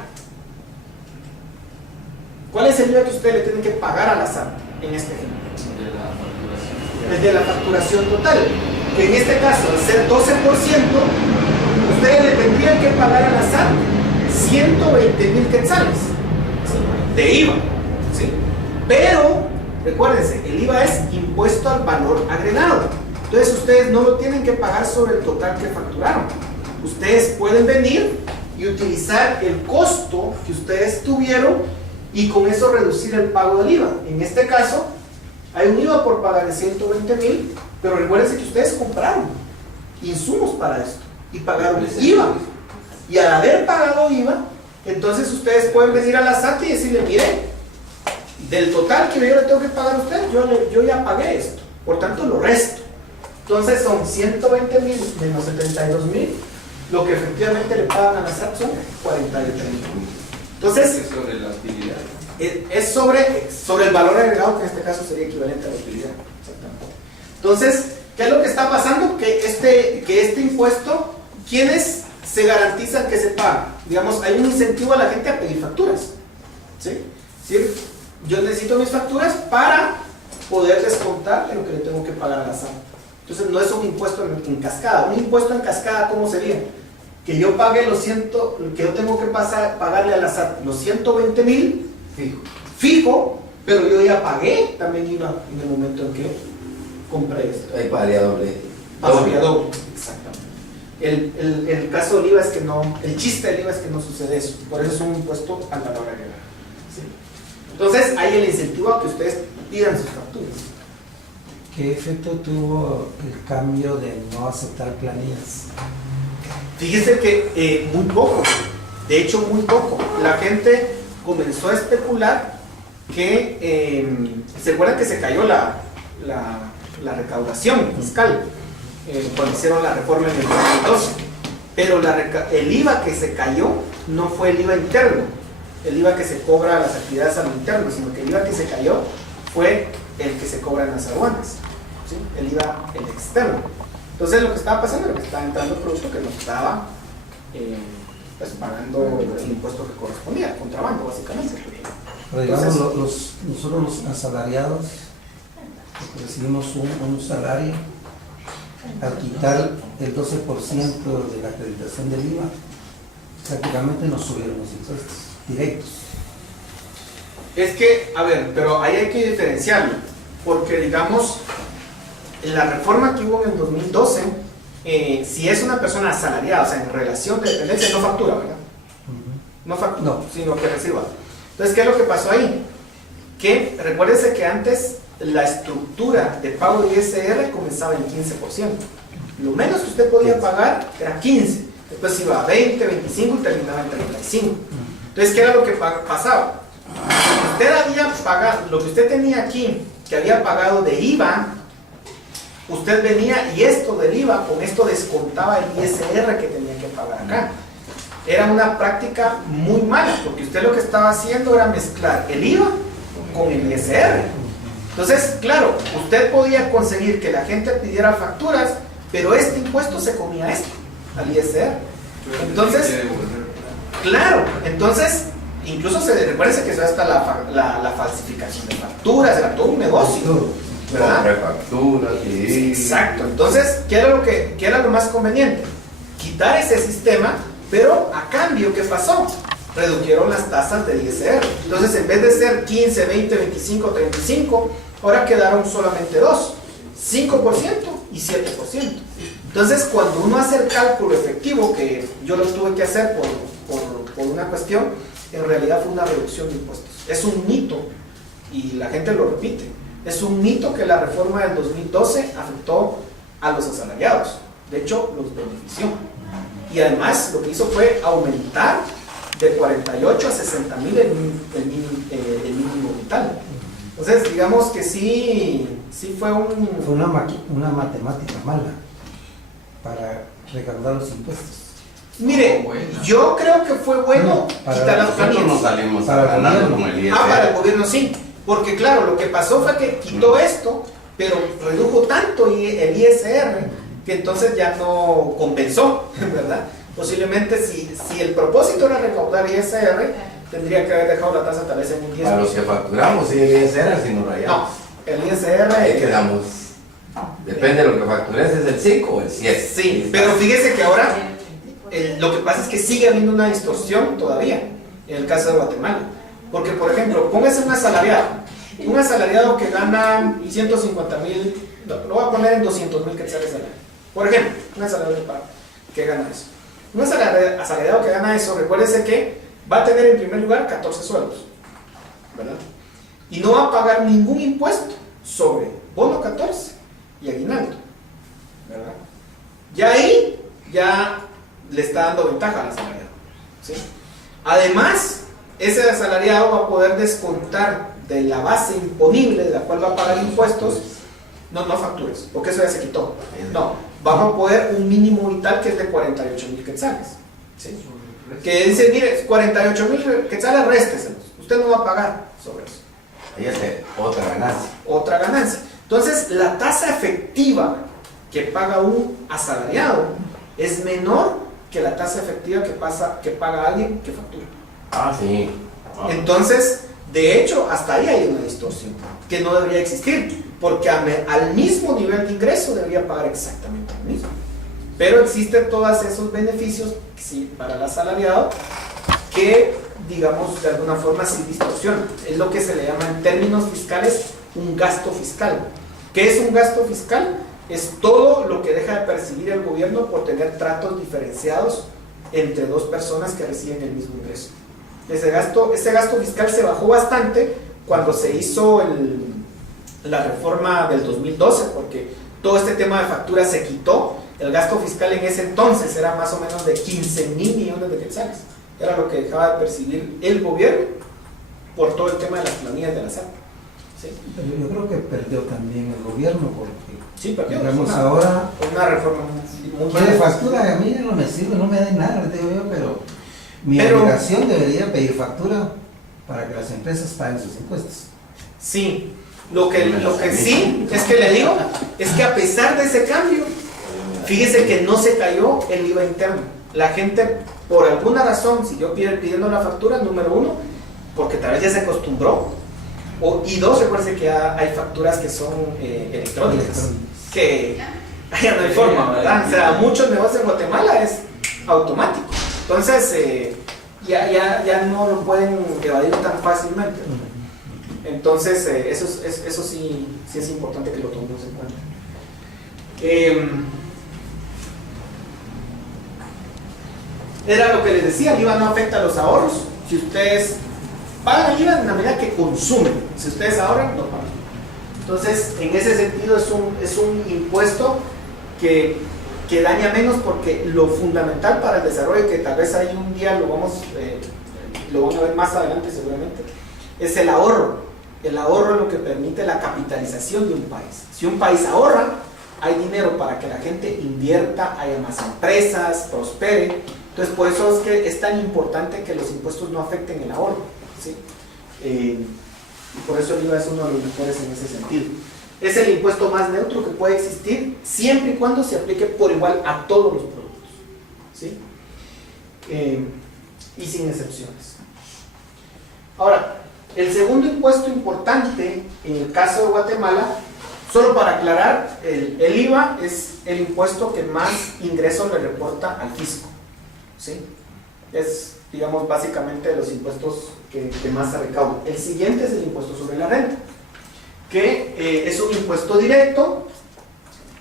¿Cuál es el IVA que usted le tiene que pagar a la SAT en este ejemplo? De la facturación. el de la facturación total, que en este caso, al ser 12%, ustedes le tendrían que pagar a la SAT 120,000 quetzales, ¿sí?, de IVA, ¿sí? Pero, recuérdense, el IVA es impuesto al valor agregado. Entonces ustedes no lo tienen que pagar sobre el total que facturaron. Ustedes pueden venir y utilizar el costo que ustedes tuvieron y con eso reducir el pago del IVA. En este caso, hay un IVA por pagar de 120,000, pero recuérdense que ustedes compraron insumos para esto y pagaron IVA. Y al haber pagado IVA, entonces ustedes pueden venir a la SAT y decirle, mire, del total que yo le tengo que pagar a usted, yo ya pagué esto, por tanto lo resto. Entonces son 120,000 menos 72,000, lo que efectivamente le pagan a la SAT son 48,000. Entonces, Es sobre la utilidad. es sobre el valor agregado, que en este caso sería equivalente a la utilidad. Exactamente. Entonces, ¿qué es lo que está pasando? Que este impuesto, ¿quiénes se garantizan que se paga? Digamos, hay un incentivo a la gente a pedir facturas, ¿sí? ¿Sí? Yo necesito mis facturas para poder descontar lo que le tengo que pagar a la SAT. Entonces no es un impuesto en cascada. Un impuesto en cascada, ¿cómo sería? Que yo pague que yo tengo que pagarle a la SAT los 120,000 fijo, pero yo ya pagué también IVA en el momento en que compré esto. Ahí pagaría doble. Pagaría doble, exactamente. El caso del IVA es que no, el chiste del IVA es que no sucede eso. Por eso es un impuesto al valor agregado, ¿sí? Entonces hay el incentivo a que ustedes pidan sus facturas. ¿Qué efecto tuvo el cambio de no aceptar planillas? Fíjense que muy poco, de hecho muy poco. La gente comenzó a especular que, ¿se acuerdan que se cayó la recaudación fiscal cuando hicieron la reforma en el 2012? Pero el IVA que se cayó no fue el IVA interno, el IVA que se cobra a las actividades a lo interno, sino que el IVA que se cayó fue el que se cobra en las aduanas, ¿sí? El IVA, el externo. Entonces lo que estaba pasando era que estaba entrando el producto que no estaba pues, pagando el impuesto que correspondía, contrabando básicamente. Pero digamos, Entonces, nosotros los asalariados que recibimos un salario, al quitar el 12% de la acreditación del IVA, prácticamente nos subieron los impuestos directos. es que, a ver, pero ahí hay que diferenciarlo, porque digamos, en la reforma que hubo en el 2012, si es una persona asalariada, o sea, en relación de dependencia, no factura, ¿verdad? No factura, No. sino que reciba. Entonces, ¿qué es lo que pasó ahí? Que recuérdense que antes la estructura de pago de ISR comenzaba en 15%. Lo menos que usted podía pagar era 15%. Después iba a 20, 25 y terminaba en 35%. Entonces, ¿qué era lo que pasaba? Usted había pagado, lo que usted tenía aquí, que había pagado de IVA, usted venía y esto del IVA, con esto descontaba el ISR que tenía que pagar acá. Era una práctica muy mala, porque usted lo que estaba haciendo era mezclar el IVA con el ISR. Entonces, claro, usted podía conseguir que la gente pidiera facturas, pero este impuesto se comía esto, al ISR. Entonces, claro, entonces, incluso recuerde que eso hasta la falsificación de facturas, era todo un negocio, ¿verdad? Facturas y... Exacto. Entonces, ¿qué era lo más conveniente? Quitar ese sistema, pero a cambio, ¿qué pasó? Redujeron las tasas del ISR. Entonces, en vez de ser 15, 20, 25, 35, ahora quedaron solamente dos, 5% y 7%. Entonces, cuando uno hace el cálculo efectivo, que yo lo tuve que hacer por una cuestión, en realidad fue una reducción de impuestos. Es un mito, y la gente lo repite, es un mito que la reforma del 2012 afectó a los asalariados. De hecho, los benefició. Y además, lo que hizo fue aumentar de 48 a 60,000 el mínimo vital. Entonces, digamos que sí fue Fue una matemática mala para recaudar los impuestos. Mire, yo creo que fue bueno para quitar las Nosotros planillas. no salimos Para el ganando gobierno. con el ISR. Para el gobierno sí, porque claro, lo que pasó fue que quitó esto, pero redujo tanto el ISR que entonces ya no compensó, ¿verdad? Posiblemente si el propósito era recaudar ISR, tendría que haber dejado la tasa tal vez en un 10%. Para los que facturamos, sí, el ISR, si nos No, rayamos. el ISR Ahí quedamos. Depende de lo que factures, ¿es el 5 o el 7? Sí, pero fíjese que ahora lo que pasa es que sigue habiendo una distorsión todavía en el caso de Guatemala. Porque, por ejemplo, póngase un asalariado que gana 150,000, lo voy a poner en 200,000 quetzales al año. Por ejemplo, un asalariado que gana eso. Un asalariado que gana eso, recuérdese que va a tener en primer lugar 14 sueldos, ¿verdad? Y no va a pagar ningún impuesto sobre bono 14 y aguinaldo, ¿verdad? Y ahí ya le está dando ventaja al asalariado, ¿sí? Además, ese asalariado va a poder descontar de la base imponible de la cual va a pagar impuestos, no facturas, porque eso ya se quitó. No, vamos a poder un mínimo vital que es de 48,000 quetzales, ¿sí? Que dice, mire, 48,000 quetzales, résteselos, usted no va a pagar sobre eso. Ahí es otra ganancia. Otra ganancia. Entonces, la tasa efectiva que paga un asalariado es menor que la tasa efectiva que paga alguien que factura. Sí. Entonces, de hecho, hasta ahí hay una distorsión que no debería existir, porque al mismo nivel de ingreso debería pagar exactamente lo mismo. Pero existen todos esos beneficios, sí, para el asalariado que, digamos, de alguna forma sí distorsionan. Es lo que se le llama en términos fiscales un gasto fiscal. ¿Qué es un gasto fiscal? Es todo lo que deja de percibir el gobierno por tener tratos diferenciados entre dos personas que reciben el mismo ingreso. Ese gasto fiscal se bajó bastante cuando se hizo la reforma del 2012, porque todo este tema de facturas se quitó. El gasto fiscal en ese entonces era más o menos de 15,000 millones de quetzales. Era lo que dejaba de percibir el gobierno por todo el tema de las planillas de la SAP. ¿Sí? Pero yo creo que perdió también el gobierno, porque Sí, perdió. digamos ahora una reforma muy quiere factura, a mí no me sirve, no me da nada, te digo yo, pero mi obligación debería pedir factura para que las empresas paguen sus impuestos. Sí, lo que sí es que le digo es que a pesar de ese cambio, fíjese que no se cayó el IVA interno. La gente, por alguna razón, siguió pidiendo la factura, número uno, porque tal vez ya se acostumbró, y dos, recuerde que hay facturas que son electrónicas, que ya no hay forma, ¿verdad? O sea, muchos negocios en Guatemala es automático. Entonces, ya no lo pueden evadir tan fácilmente. Entonces, eso sí es importante que lo tomemos en cuenta. Era lo que les decía, el IVA no afecta a los ahorros. Si ustedes pagan el IVA en la medida que consumen, si ustedes ahorran, no pagan. Entonces, en ese sentido es un impuesto que daña menos, porque lo fundamental para el desarrollo, que tal vez ahí un día lo van a ver más adelante seguramente, es el ahorro. El ahorro es lo que permite la capitalización de un país. Si un país ahorra, hay dinero para que la gente invierta, haya más empresas, prospere. Entonces, por eso es que es tan importante que los impuestos no afecten el ahorro, ¿sí? Y por eso el IVA es uno de los mejores en ese sentido. Es el impuesto más neutro que puede existir, siempre y cuando se aplique por igual a todos los productos, ¿sí? Y sin excepciones. Ahora, el segundo impuesto importante en el caso de Guatemala, solo para aclarar, el IVA es el impuesto que más ingresos le reporta al fisco, ¿sí? Es, digamos, básicamente de los impuestos que más se recaudan. El siguiente es el impuesto sobre la renta, que es un impuesto directo.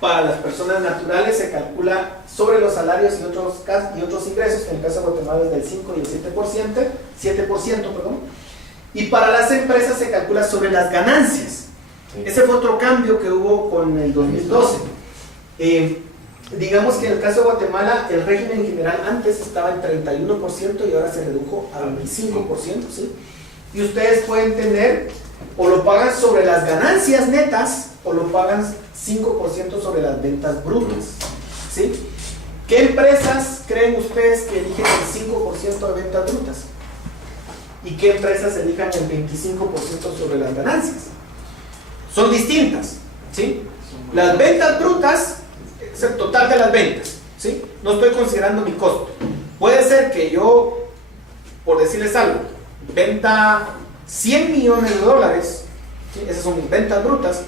Para las personas naturales se calcula sobre los salarios y otros ingresos, que en el caso de Guatemala es del 5 y el 7%, y para las empresas se calcula sobre las ganancias. Sí. Ese fue otro cambio que hubo con el 2012. Digamos que en el caso de Guatemala el régimen general antes estaba en 31% y ahora se redujo a 25%, ¿sí? Y ustedes pueden tener, o lo pagan sobre las ganancias netas, o lo pagan 5% sobre las ventas brutas, ¿sí? ¿Qué empresas creen ustedes que eligen el 5% de ventas brutas? ¿Y qué empresas elijan el 25% sobre las ganancias? Son distintas, ¿sí? Las ventas brutas es el total de las ventas, ¿sí? No estoy considerando mi costo. Puede ser que yo, por decirles algo, venda 100 millones de dólares, ¿sí? Esas son mis ventas brutas,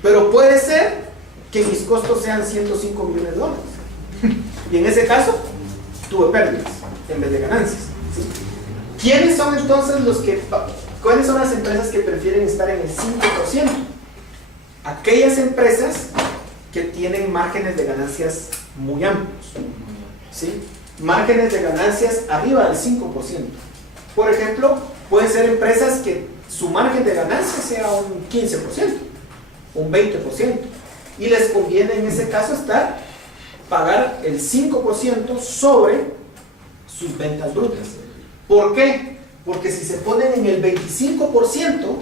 pero puede ser que mis costos sean 105 millones de dólares. Y en ese caso, tuve pérdidas en vez de ganancias. ¿Sí? ¿Quiénes son entonces cuáles son las empresas que prefieren estar en el 5%? Aquellas empresas que tienen márgenes de ganancias muy amplios. ¿Sí? Márgenes de ganancias arriba del 5%. Por ejemplo, pueden ser empresas que su margen de ganancias sea un 15%, un 20%. Y les conviene en ese caso pagar el 5% sobre sus ventas brutas. ¿Por qué? Porque si se ponen en el 25%,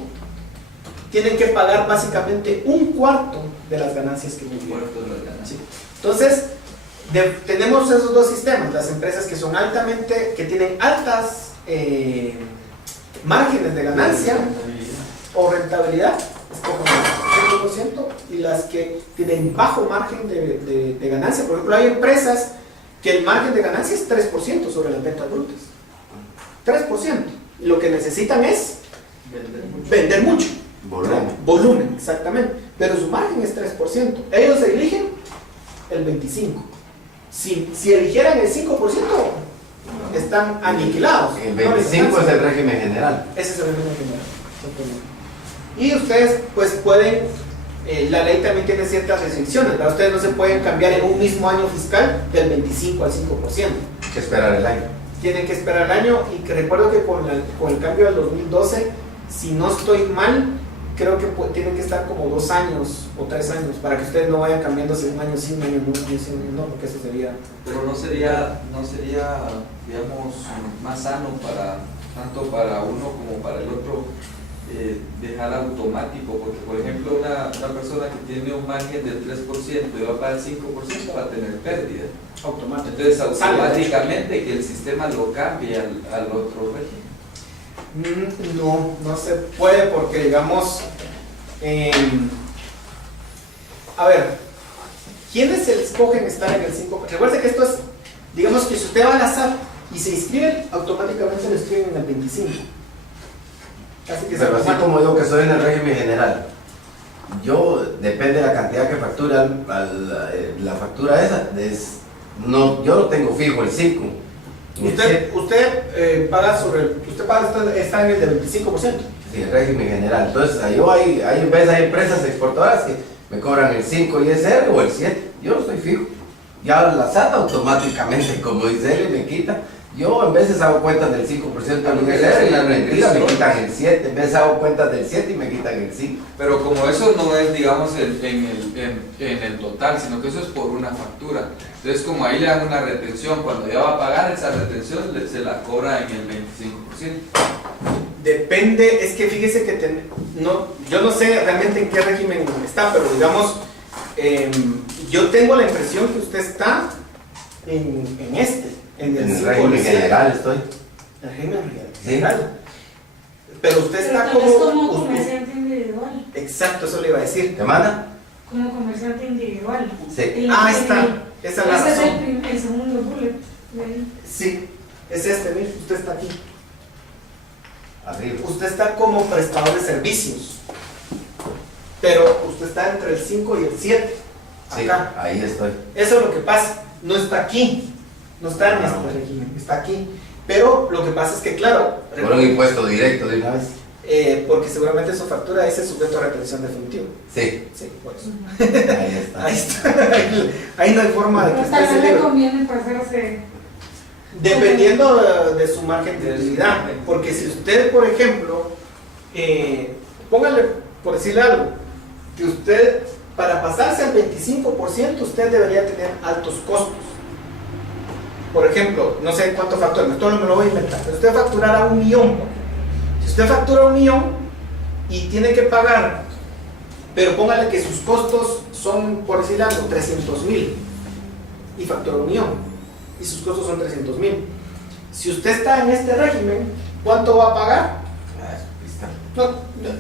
tienen que pagar básicamente un cuarto de las ganancias que tuvieron. ¿Sí? Entonces, tenemos esos dos sistemas, las empresas que son que tienen altas márgenes de ganancia o rentabilidad, es como el 5%, y las que tienen bajo margen de ganancia. Por ejemplo, hay empresas que el margen de ganancia es 3% sobre las ventas brutas. 3%. Y lo que necesitan es vender mucho. Volumen, exactamente. Pero su margen es 3%. Ellos eligen el 25%. Si eligieran el 5%, están aniquilados. El 25 es el régimen general. Ese es el régimen general. Y ustedes pues pueden, la ley también tiene ciertas restricciones, ¿verdad? Ustedes no se pueden cambiar en un mismo año fiscal del 25 al 5%. Hay que esperar el año. Tienen que esperar el año, y que recuerdo que con el cambio del 2012, si no estoy mal, creo que tienen que estar como 2 años o 3 años para que ustedes no vayan cambiándose un año sí, un año no, un año sí, un año no, porque eso sería... Pero no sería, digamos, más sano tanto para uno como para el otro, dejar automático, porque por ejemplo una persona que tiene un margen del 3% y va a pagar el 5% va a tener pérdida. Automático. Entonces automáticamente que el sistema lo cambie al otro régimen. No se puede, porque digamos, a ver, ¿quiénes se escogen estar en el 5%? Recuerde que esto es, digamos que si usted va a la SAT y se inscribe, automáticamente lo inscriben en el 25%. Así que pero así como yo que soy en el régimen general, yo, depende de la cantidad que factura la factura esa, yo no tengo fijo el 5. Usted paga está en el de 25%. Sí, el régimen general. Entonces, hay empresas exportadoras que me cobran el 5 ISR o el 7. Yo no estoy fijo. Ya la SAT automáticamente, como dice él, me quita. Yo en veces hago cuentas del 5% al ISR y la mentira me quitan el 7. En veces hago cuentas del 7 y me quitan el 5. Pero como eso no es, digamos, en el total, sino que eso es por una factura. Entonces, como ahí le dan una retención, cuando ya va a pagar esa retención, se la cobra en el 25%. Depende, es que fíjese que yo no sé realmente en qué régimen está, pero digamos, yo tengo la impresión que usted está en el régimen general estoy. El régimen Sí. general. Pero usted está Pero es como usted- comerciante individual. Exacto, eso le iba a decir. ¿Te manda? Como comerciante individual. Sí. Ah, está. Esa es la Ese es razón. el segundo bullet. ¿Ven? Sí, es mire, usted está aquí. Arriba. Usted está como prestador de servicios, pero usted está entre el 5 y el 7. Sí, Acá. ahí estoy. Eso es lo que pasa. No está aquí. No está en este régimen. Está aquí. Pero lo que pasa es que, claro, Por un impuesto directo de una vez. porque seguramente su factura es sujeto a retención definitiva. Sí, Sí, por eso. ahí está. Ahí está. Ahí no hay forma de que Pero usted tal se vez le libre. conviene pasarse. Dependiendo de su margen de utilidad. Porque si usted, por ejemplo, póngale, por decirle algo, que usted, para pasarse al 25%, usted debería tener altos costos. Por ejemplo, no sé cuánto factura, esto no me lo voy a inventar, pero usted facturará 1 millón. Si usted factura 1 millón y tiene que pagar, pero póngale que sus costos son, por decirle algo, 300,000 y factura 1 millón y sus costos son 300,000. Si usted está en este régimen, ¿cuánto va a pagar?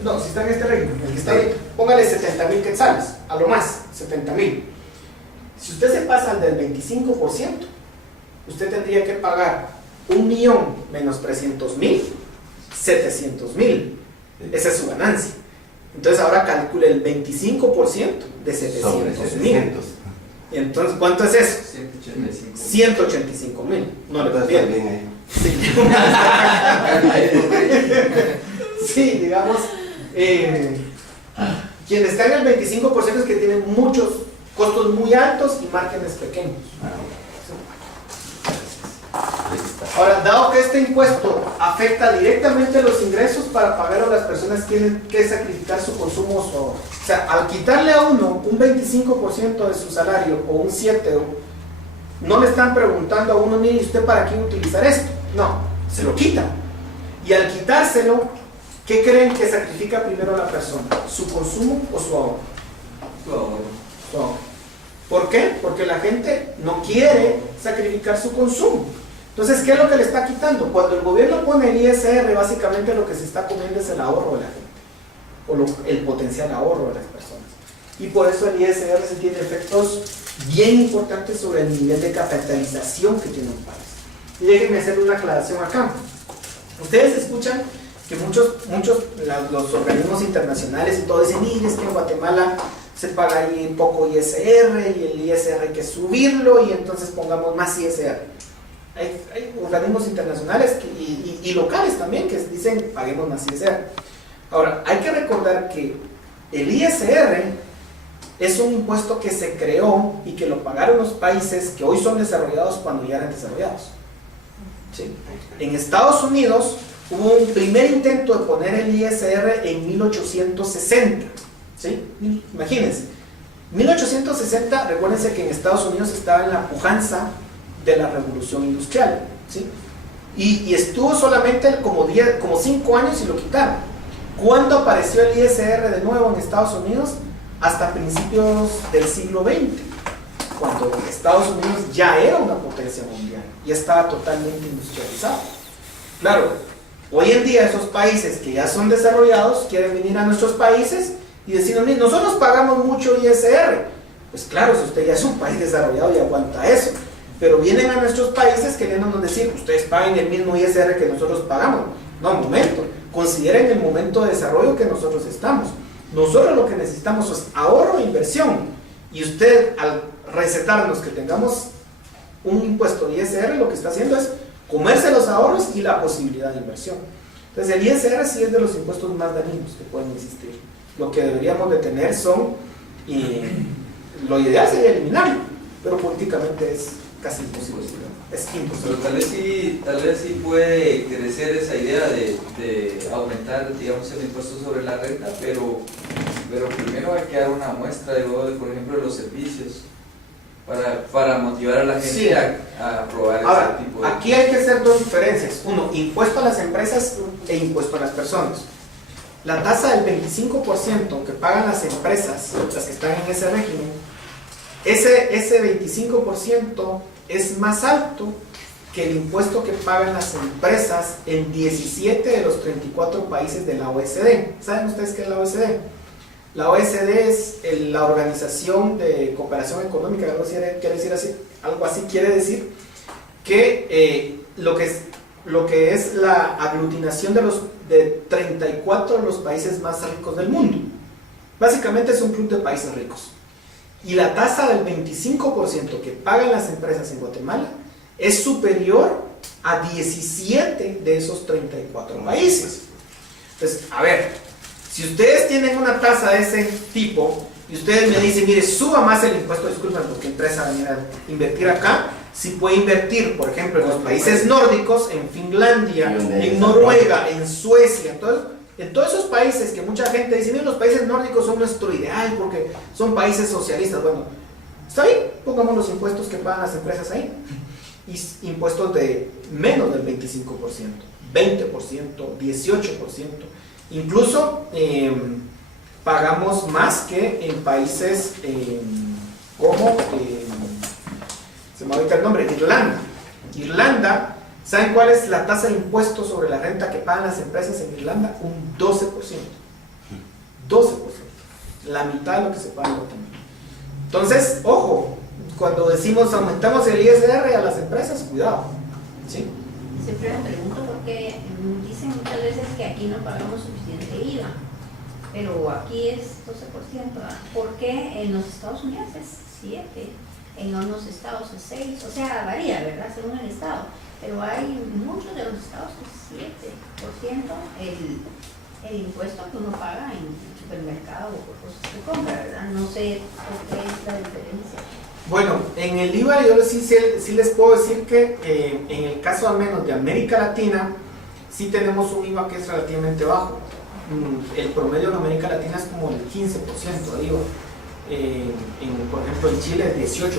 No, si está en este régimen, el que está ahí, póngale 70,000 quetzales, a lo más, 70,000. Si usted se pasa al del 25%, usted tendría que pagar 1 millón menos 300,000, 700,000. Esa es su ganancia. Entonces ahora calcule el 25% de Sobre 700.000. 700. Entonces, ¿cuánto es eso? 185. 185.000. No le Entonces conviene. también Sí, digamos, quien está en el 25% es que tiene muchos costos muy altos y márgenes pequeños. Ahora, dado que este impuesto afecta directamente los ingresos, para pagar a las personas tienen que sacrificar su consumo o su ahorro. O sea, al quitarle a uno un 25% de su salario o un 7%, no le están preguntando a uno, mire, ¿usted para qué utilizar esto? No, se lo quitan. Y al quitárselo, ¿qué creen que sacrifica primero la persona? ¿Su consumo o su ahorro? Su ahorro. ¿Por qué? Porque la gente no quiere sacrificar su consumo. Entonces, ¿qué es lo que le está quitando? Cuando el gobierno pone el ISR, básicamente lo que se está comiendo es el ahorro de la gente, o el potencial ahorro de las personas. Y por eso el ISR se tiene efectos bien importantes sobre el nivel de capitalización que tiene un país. Y déjenme hacer una aclaración acá. Ustedes escuchan que los organismos internacionales y todo dicen, mire, es que en Guatemala se paga ahí poco ISR y el ISR hay que subirlo y entonces pongamos más ISR. Hay organismos internacionales y locales también que dicen paguemos más ISR. Ahora, hay que recordar que el ISR es un impuesto que se creó y que lo pagaron los países que hoy son desarrollados cuando ya eran desarrollados. ¿Sí? En Estados Unidos hubo un primer intento de poner el ISR en 1860. ¿Sí? Imagínense, 1860, recuérdense que en Estados Unidos estaba en la pujanza de la revolución industrial, ¿sí? Y estuvo solamente como 5 años y lo quitaron. ¿Cuándo apareció el ISR de nuevo en Estados Unidos? Hasta principios del siglo XX, cuando Estados Unidos ya era una potencia mundial, ya estaba totalmente industrializado. Claro, hoy en día esos países que ya son desarrollados quieren venir a nuestros países y decirnos, nosotros pagamos mucho ISR. Pues claro, si usted ya es un país desarrollado y aguanta eso, pero vienen a nuestros países queriéndonos decir, ustedes paguen el mismo ISR que nosotros pagamos. No, un momento, consideren el momento de desarrollo que nosotros estamos. Nosotros lo que necesitamos es ahorro e inversión, y usted al recetarnos que tengamos un impuesto de ISR, lo que está haciendo es comerse los ahorros y la posibilidad de inversión. Entonces el ISR sí es de los impuestos más dañinos que pueden existir. Lo que deberíamos de tener son, lo ideal sería eliminarlo, pero políticamente es casi imposible, es imposible. Pero tal vez sí puede crecer esa idea de aumentar, digamos, el impuesto sobre la renta, pero primero hay que dar una muestra por ejemplo, de los servicios para motivar a la gente Sí. a probar Ahora, ese tipo de... aquí hay que hacer dos diferencias. Uno, impuesto a las empresas e impuesto a las personas. La tasa del 25% que pagan las empresas, las que están en ese régimen, ese 25% es más alto que el impuesto que pagan las empresas en 17 de los 34 países de la OECD. ¿Saben ustedes qué es la OECD? La OECD es la Organización de Cooperación Económica, algo así quiere decir que lo que es la aglutinación de 34 de los países más ricos del mundo. Básicamente es un club de países ricos. Y la tasa del 25% que pagan las empresas en Guatemala es superior a 17 de esos 34 países. Entonces, a ver, si ustedes tienen una tasa de ese tipo y ustedes me dicen, mire, suba más el impuesto, disculpen, porque empresa va a invertir acá, si puede invertir, por ejemplo, en los países nórdicos, en Finlandia, en Noruega, en Suecia, en todos esos países que mucha gente dice, mira, los países nórdicos son nuestro ideal porque son países socialistas. Bueno, está bien, pongamos los impuestos que pagan las empresas ahí. Y impuestos de menos del 25%, 20%, 18%. Incluso pagamos más que en países como, se me olvidó el nombre, Irlanda. ¿Saben cuál es la tasa de impuestos sobre la renta que pagan las empresas en Irlanda? Un 12%. 12%. La mitad de lo que se paga en Guatemala. Entonces, ojo, cuando decimos aumentamos el ISR a las empresas, cuidado. ¿Sí? Siempre me pregunto por qué dicen muchas veces que aquí no pagamos suficiente IVA. pero aquí es 12%. ¿Verdad? Porque en los Estados Unidos es 7%, en unos estados es 6%, o sea, varía, ¿verdad? Según el estado. Pero hay muchos de los estados que es 7% el impuesto que uno paga en el supermercado o por cosas que compra, ¿verdad? No sé por qué es la diferencia. Bueno, en el IVA yo sí les puedo decir que en el caso al menos de América Latina, sí tenemos un IVA que es relativamente bajo. El promedio en América Latina es como el 15% de IVA. Por ejemplo, en Chile es 18%.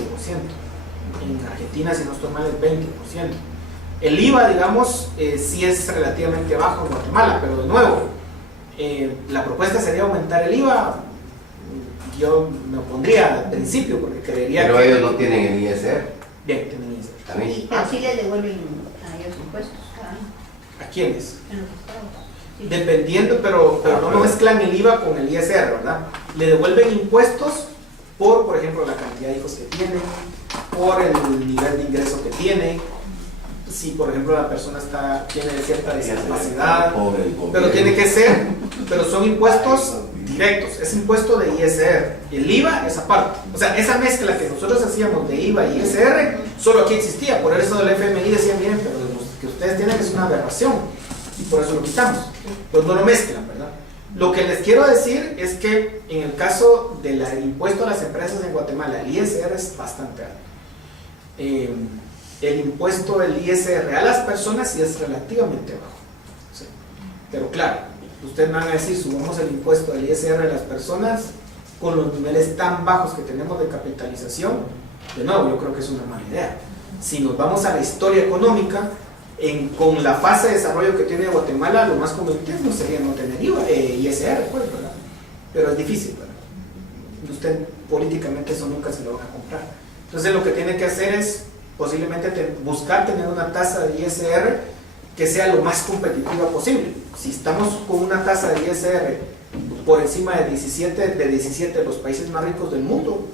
En Argentina, si no estoy mal, es 20%. El IVA, digamos, sí es relativamente bajo en Guatemala, pero de nuevo, la propuesta sería aumentar el IVA. Yo me opondría al principio porque creería Pero que... ellos no tienen el ISR. Bien, tienen ISR. También. Pero sí les devuelven a ellos impuestos cada año ¿A quiénes? en los estados. Sí. Dependiendo, pero no mezclan el IVA con el ISR, ¿verdad? Le devuelven impuestos por ejemplo, la cantidad de hijos que tiene, por el nivel de ingreso que tiene, si por ejemplo la persona tiene cierta discapacidad, pero tiene que ser, pero son impuestos directos, es impuesto de ISR, el IVA es aparte, o sea, esa mezcla que nosotros hacíamos de IVA y ISR, solo aquí existía, por eso el FMI decía, miren, pero los que ustedes tienen es una aberración, y por eso lo quitamos, pues no lo mezclan, ¿verdad? Lo que les quiero decir es que en el caso del impuesto a las empresas en Guatemala, el ISR es bastante alto. El impuesto del ISR a las personas sí es relativamente bajo. ¿Sí? Pero claro, ustedes me van a decir, subamos el impuesto del ISR a las personas con los niveles tan bajos que tenemos de capitalización. De nuevo, yo creo que es una mala idea. Si nos vamos a la historia económica, con la fase de desarrollo que tiene Guatemala, lo más conveniente no sería no tener ISR, pues, ¿verdad? Pero es difícil, ¿verdad? Usted políticamente eso nunca se lo van a comprar. Entonces lo que tiene que hacer es posiblemente buscar tener una tasa de ISR que sea lo más competitiva posible. Si estamos con una tasa de ISR por encima de 17 de los países más ricos del mundo,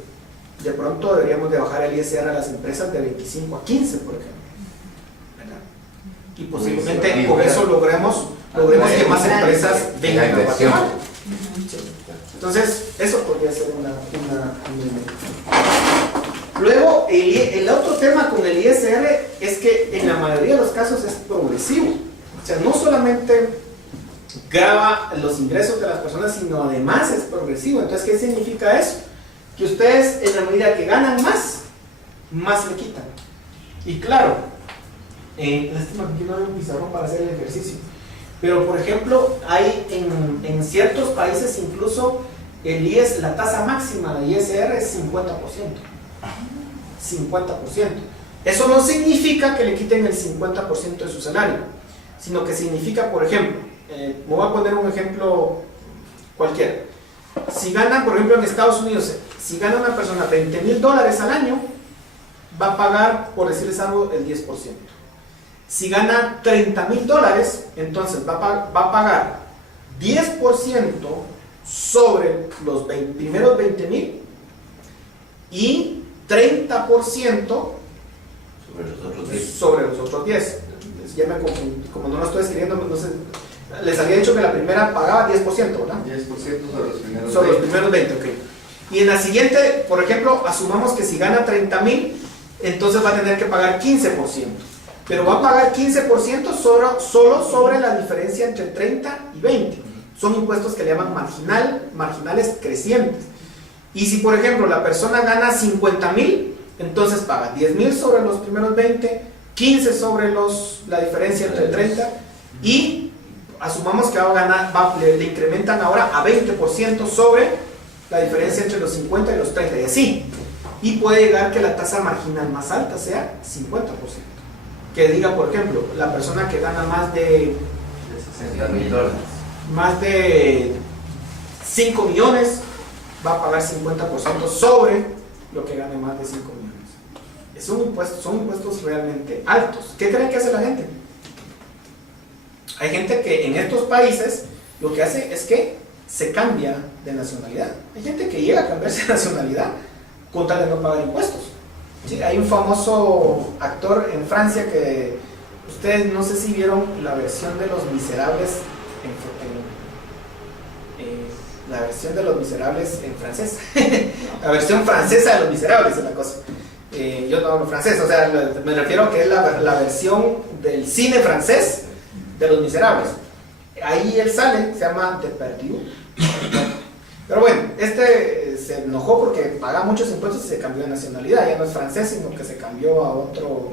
de pronto deberíamos de bajar el ISR a las empresas de 25 a 15, por ejemplo. Y posiblemente con eso logremos que más empresas vengan a Guatemala. Entonces, eso podría ser una. Luego, el otro tema con el ISR es que en la mayoría de los casos es progresivo. O sea, no solamente grava los ingresos de las personas, sino además es progresivo. Entonces, ¿qué significa eso? Que ustedes, en la medida que ganan más le quitan. Y claro, lástima que aquí no hay un pizarrón para hacer el ejercicio, pero por ejemplo hay en ciertos países incluso la tasa máxima de ISR es 50%. Eso no significa que le quiten el 50% de su salario, sino que significa, por ejemplo, me voy a poner un ejemplo cualquiera. Si gana, por ejemplo en Estados Unidos, si gana una persona $20,000 al año, va a pagar, por decirles algo, el 10%. Si gana $30,000, entonces va a pagar 10% sobre los primeros 20,000 y 30% sobre los otros 10. Ya me confundí, como no lo estoy escribiendo, no sé, les había dicho que la primera pagaba 10%, ¿verdad? 10% sobre los primeros 20, ok. Y en la siguiente, por ejemplo, asumamos que si gana 30,000, entonces va a tener que pagar 15%. Pero va a pagar 15% solo sobre la diferencia entre 30 y 20. Son impuestos que le llaman marginales crecientes. Y si, por ejemplo, la persona gana 50,000, entonces paga 10,000 sobre los primeros 20, 15 sobre la diferencia entre 30, y asumamos que le incrementan ahora a 20% sobre la diferencia entre los 50 y los 30, y así. Y puede llegar que la tasa marginal más alta sea 50%. Que diga, por ejemplo, la persona que gana más de $60,000, más de 5 millones va a pagar 50% sobre lo que gane más de 5 millones. Son impuestos realmente altos. ¿Qué creen que hace la gente? Hay gente que en estos países lo que hace es que se cambia de nacionalidad. Hay gente que llega a cambiarse de nacionalidad con tal de no pagar impuestos. Sí, hay un famoso actor en Francia que ustedes no sé si vieron la versión de Los Miserables la versión de Los Miserables en francés. La versión francesa de Los Miserables es la cosa. Yo no hablo francés, o sea, me refiero a que es la versión del cine francés de Los Miserables. Ahí él sale, se llama Depardieu. Pero bueno, se enojó porque pagaba muchos impuestos y se cambió de nacionalidad. Ya no es francés, sino que se cambió a otro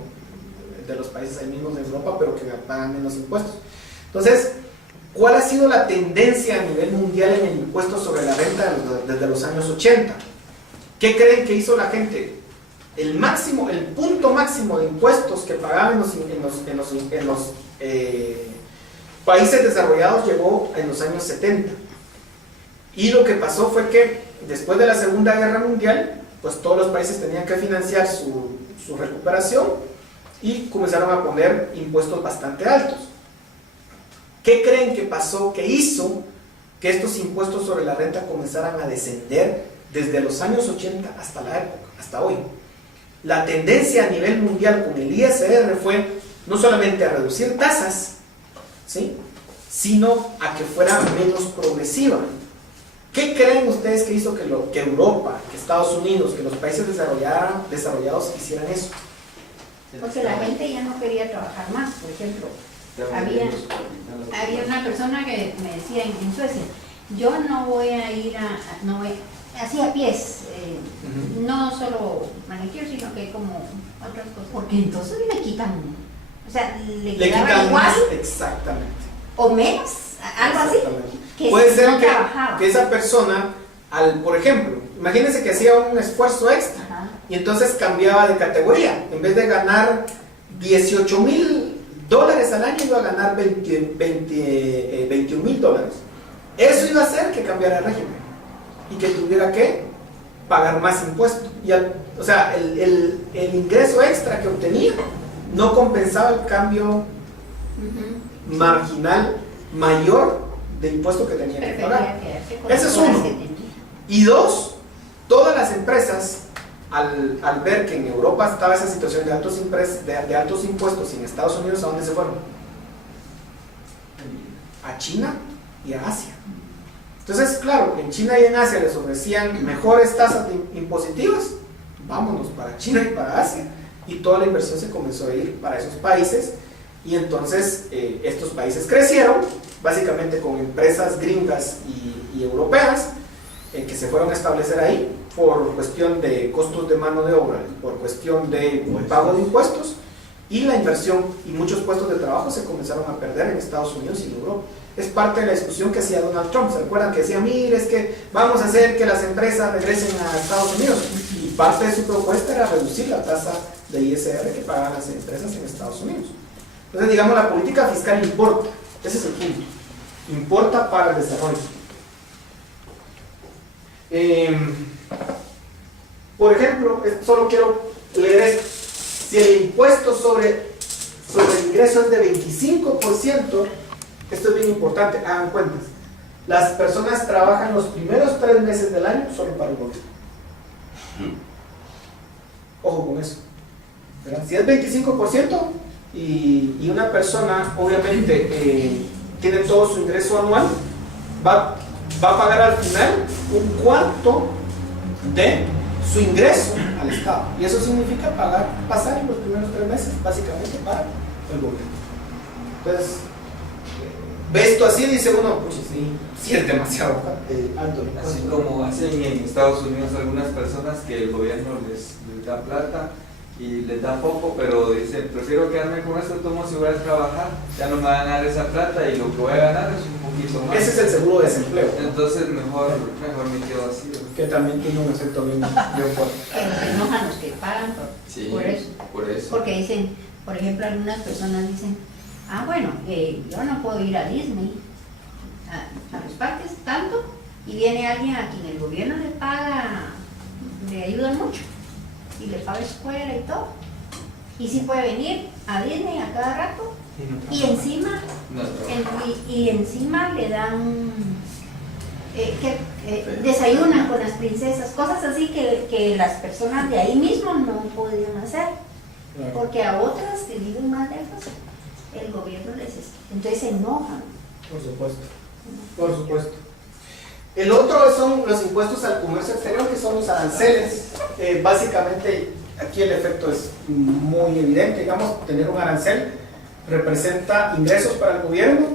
de los países ahí mismos de Europa, pero que pagan menos impuestos. Entonces, ¿cuál ha sido la tendencia a nivel mundial en el impuesto sobre la renta desde los años 80? ¿Qué creen que hizo la gente? El punto máximo de impuestos que pagaban en los países desarrollados llegó en los años 70. Y lo que pasó fue que después de la Segunda Guerra Mundial, pues todos los países tenían que financiar su recuperación y comenzaron a poner impuestos bastante altos. ¿Qué creen que pasó, que hizo que estos impuestos sobre la renta comenzaran a descender desde los años 80 hasta la época, hasta hoy? La tendencia a nivel mundial con el ISR fue no solamente a reducir tasas, ¿sí?, sino a que fuera menos progresiva. ¿Qué creen ustedes que hizo que Europa, que Estados Unidos, que los países desarrollados hicieran eso? Porque la gente ya no quería trabajar más. Por ejemplo, había una persona que me decía en Suecia, yo no voy a ir así a pies, no solo manicure, sino que como otras cosas, porque entonces le quitan, o sea, le quitan igual más, exactamente, o menos, algo así. Que puede ser no que esa persona, por ejemplo, imagínense que hacía un esfuerzo extra. Ajá. Y entonces cambiaba de categoría. En vez de ganar $18,000 al año, iba a ganar $21,000. Eso iba a hacer que cambiara el régimen y que tuviera que pagar más impuestos. O sea, el ingreso extra que obtenía no compensaba el cambio marginal mayor de impuesto que tenía que pagar. Ese es uno. Y dos, todas las empresas, al ver que en Europa estaba esa situación de altos impuestos y en Estados Unidos, ¿a dónde se fueron? A China y a Asia. Entonces, claro, en China y en Asia les ofrecían mejores tasas impositivas, vámonos para China y para Asia. Y toda la inversión se comenzó a ir para esos países. Y entonces estos países crecieron, básicamente con empresas gringas y europeas, que se fueron a establecer ahí por cuestión de costos de mano de obra, por cuestión de pago de impuestos, y la inversión y muchos puestos de trabajo se comenzaron a perder en Estados Unidos y en Europa. Es parte de la discusión que hacía Donald Trump. ¿Se recuerdan que decía, mire, es que vamos a hacer que las empresas regresen a Estados Unidos? Y parte de su propuesta era reducir la tasa de ISR que pagan las empresas en Estados Unidos. Entonces, digamos, la política fiscal importa. Ese es el punto. Importa para el desarrollo. Por ejemplo, solo quiero leer esto. Si el impuesto sobre el ingreso es de 25%, esto es bien importante, hagan cuentas. Las personas trabajan los primeros 3 meses del año solo para el gobierno. Ojo con eso. ¿Verdad? Si es 25% y una persona obviamente tiene todo su ingreso anual, va a pagar al final 1/4 de su ingreso al Estado. Y eso significa pasar los primeros 3 meses básicamente para el gobierno. Entonces, ve esto así, dice uno, pues sí es demasiado alto. Así como hacen en Estados Unidos algunas personas que el gobierno les da plata y les da poco, pero dicen, prefiero quedarme con esto, tomo si voy a trabajar, ya no me van a dar esa plata y lo que voy a ganar es un poquito más. Ese es el seguro de desempleo. Entonces mejor me quedo así. Que también tiene un efecto bien fuerte. Pero se enojan los que pagan por eso. Porque dicen, por ejemplo, algunas personas dicen, bueno, yo no puedo ir a Disney, a los parques tanto, y viene alguien a quien el gobierno le paga, le ayuda mucho, y le paga escuela y todo, y sí puede venir a Disney a cada rato, y encima le dan desayunan con las princesas, cosas así que las personas de ahí mismo no podían hacer, porque a otras que viven más lejos el gobierno entonces se enojan. Por supuesto. El otro son los impuestos al comercio exterior, que son los aranceles. Básicamente, aquí el efecto es muy evidente. Digamos, tener un arancel representa ingresos para el gobierno,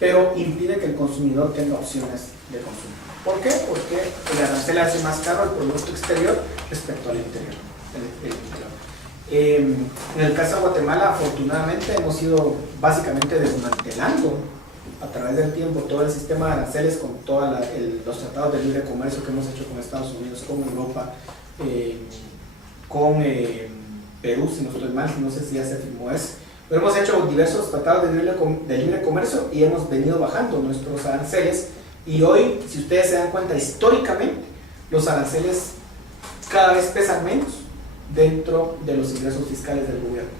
pero impide que el consumidor tenga opciones de consumo. ¿Por qué? Porque el arancel hace más caro el producto exterior respecto al interior. En el caso de Guatemala, afortunadamente, hemos ido básicamente desmantelando a través del tiempo todo el sistema de aranceles con todos los tratados de libre comercio que hemos hecho con Estados Unidos, con Europa, con Perú, si no estoy mal, no sé si ya se firmó eso. Pero hemos hecho diversos tratados de libre comercio y hemos venido bajando nuestros aranceles. Y hoy, si ustedes se dan cuenta, históricamente, los aranceles cada vez pesan menos dentro de los ingresos fiscales del gobierno.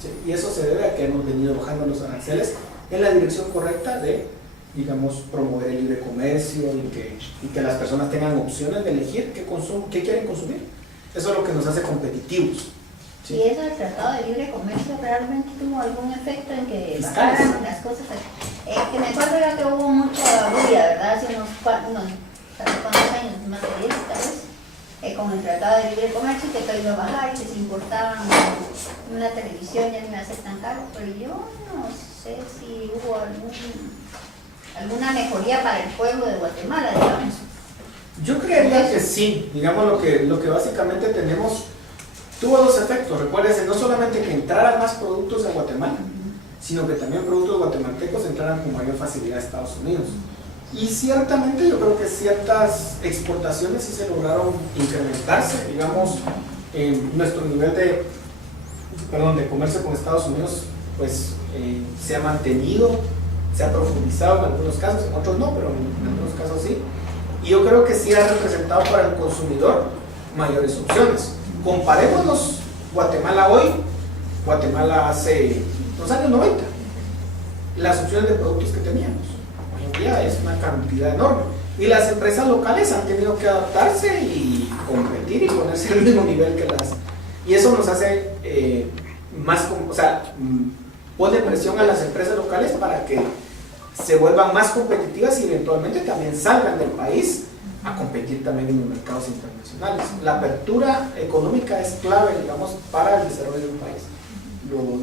¿Sí? Y eso se debe a que hemos venido bajando los aranceles en la dirección correcta de, digamos, promover el libre comercio y que las personas tengan opciones de elegir qué quieren consumir. Eso es lo que nos hace competitivos. ¿Sí? ¿Y eso del Tratado de Libre Comercio realmente tuvo algún efecto en que Fiscales. bajaran las cosas? Que me acuerdo era que hubo mucha bulla, ¿verdad? Hace unos cuantos años, más de 10 tal vez, con el Tratado de Libre Comercio, que todo iba a bajar y que se importaban una televisión ya no iba a ser tan caro, pero yo no sé si hubo alguna mejoría para el pueblo de Guatemala, digamos. Yo creería que sí. Digamos, lo que básicamente tenemos tuvo dos efectos. Recuérdense, no solamente que entraran más productos a Guatemala, sino que también productos guatemaltecos entraran con mayor facilidad a Estados Unidos. Y ciertamente yo creo que ciertas exportaciones sí se lograron incrementarse. Digamos, nuestro nivel de comercio con Estados Unidos pues se ha mantenido, se ha profundizado en algunos casos, en otros no, pero en algunos casos sí. Y yo creo que sí ha representado para el consumidor mayores opciones. Comparémonos Guatemala hoy, Guatemala hace los años 90, las opciones de productos que teníamos. Hoy en día es una cantidad enorme. Y las empresas locales han tenido que adaptarse y competir y ponerse al mismo nivel que las. Y eso nos hace pone presión a las empresas locales para que se vuelvan más competitivas y eventualmente también salgan del país a competir también en los mercados internacionales. La apertura económica es clave, digamos, para el desarrollo de un país.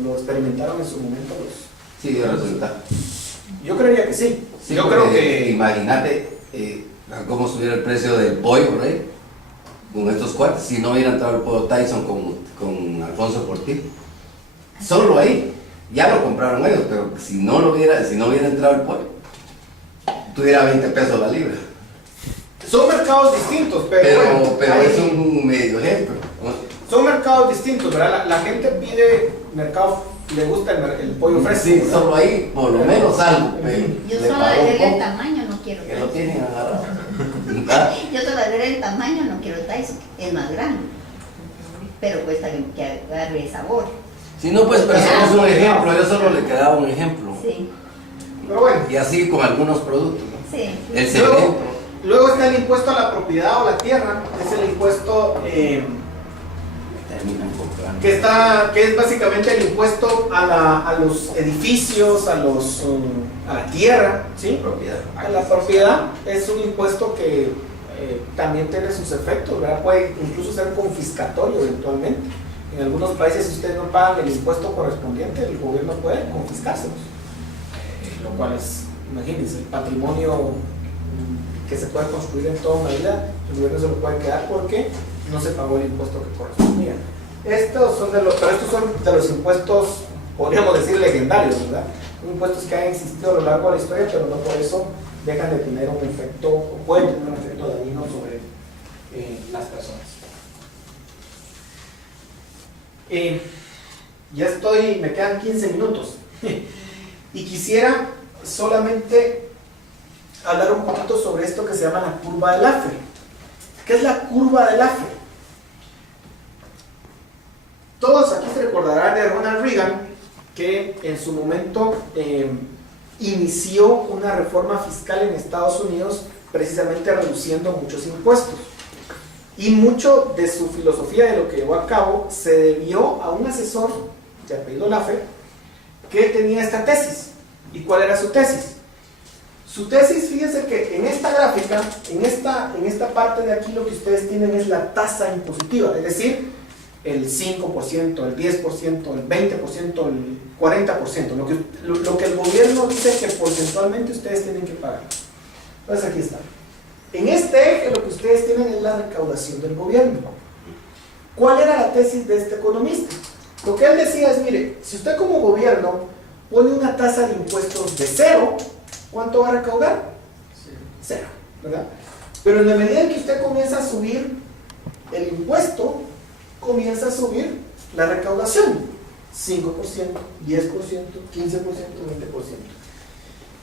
Lo experimentaron en su momento los... Sí, dio resultado. Yo creería que sí. Sí, yo creo que... Imagínate cómo subiera el precio del pollo, ¿right? Con estos cuates, si no hubiera entrado el pollo Tyson con Alfonso Portillo. Solo ahí. Ya lo compraron ellos, pero si no hubiera entrado el pollo, tuviera 20 pesos la libra. Son mercados distintos, pero es un medio ejemplo. Son mercados distintos, ¿verdad? La gente pide mercado, le gusta el pollo fresco. Sí, solo ahí, por lo menos algo. Yo solo al ver el tamaño no quiero que lo Tyson. tienen agarrado. Yo solo al ver el tamaño no quiero Tyson, es más grande, pero cuesta que agarre sabor. Si no, pues, pero es un ejemplo, yo solo le quedaba un ejemplo. Sí, Pero bueno. Y así con algunos productos, ¿no? sí. El cemento. Luego está el impuesto a la propiedad o la tierra, es el impuesto Terminan comprando. que es básicamente el impuesto a los edificios, a la tierra, ¿sí? Propiedad. A la propiedad es un impuesto que también tiene sus efectos, ¿verdad? Puede incluso ser confiscatorio eventualmente. En algunos países, si ustedes no pagan el impuesto correspondiente, el gobierno puede confiscárselos, lo cual es, imagínense, el patrimonio que se puede construir en toda una vida, el gobierno se lo puede quedar porque no se pagó el impuesto que correspondía. Estos son de los impuestos, podríamos decir, legendarios, ¿verdad? Son impuestos que han existido a lo largo de la historia, pero no por eso dejan de tener un efecto, o pueden tener un efecto dañino sobre las personas. Me quedan 15 minutos y quisiera solamente hablar un poquito sobre esto que se llama la curva de Laffer. ¿Qué es la curva de Laffer? Todos aquí se recordarán de Ronald Reagan, que en su momento inició una reforma fiscal en Estados Unidos precisamente reduciendo muchos impuestos. Y mucho de su filosofía, de lo que llevó a cabo, se debió a un asesor de apellido Laffer que tenía esta tesis. ¿Y cuál era su tesis? Su tesis, fíjense que en esta gráfica, en esta parte de aquí, lo que ustedes tienen es la tasa impositiva, es decir, el 5%, el 10%, el 20%, el 40%, lo que el gobierno dice que porcentualmente ustedes tienen que pagar. Entonces aquí está. En este eje lo que ustedes tienen es la recaudación del gobierno. ¿Cuál era la tesis de este economista? Lo que él decía es, mire, si usted como gobierno pone una tasa de impuestos de 0, ¿cuánto va a recaudar? 0, ¿verdad? Pero en la medida en que usted comienza a subir el impuesto, comienza a subir la recaudación. 5%, 10%, 15%, 20%.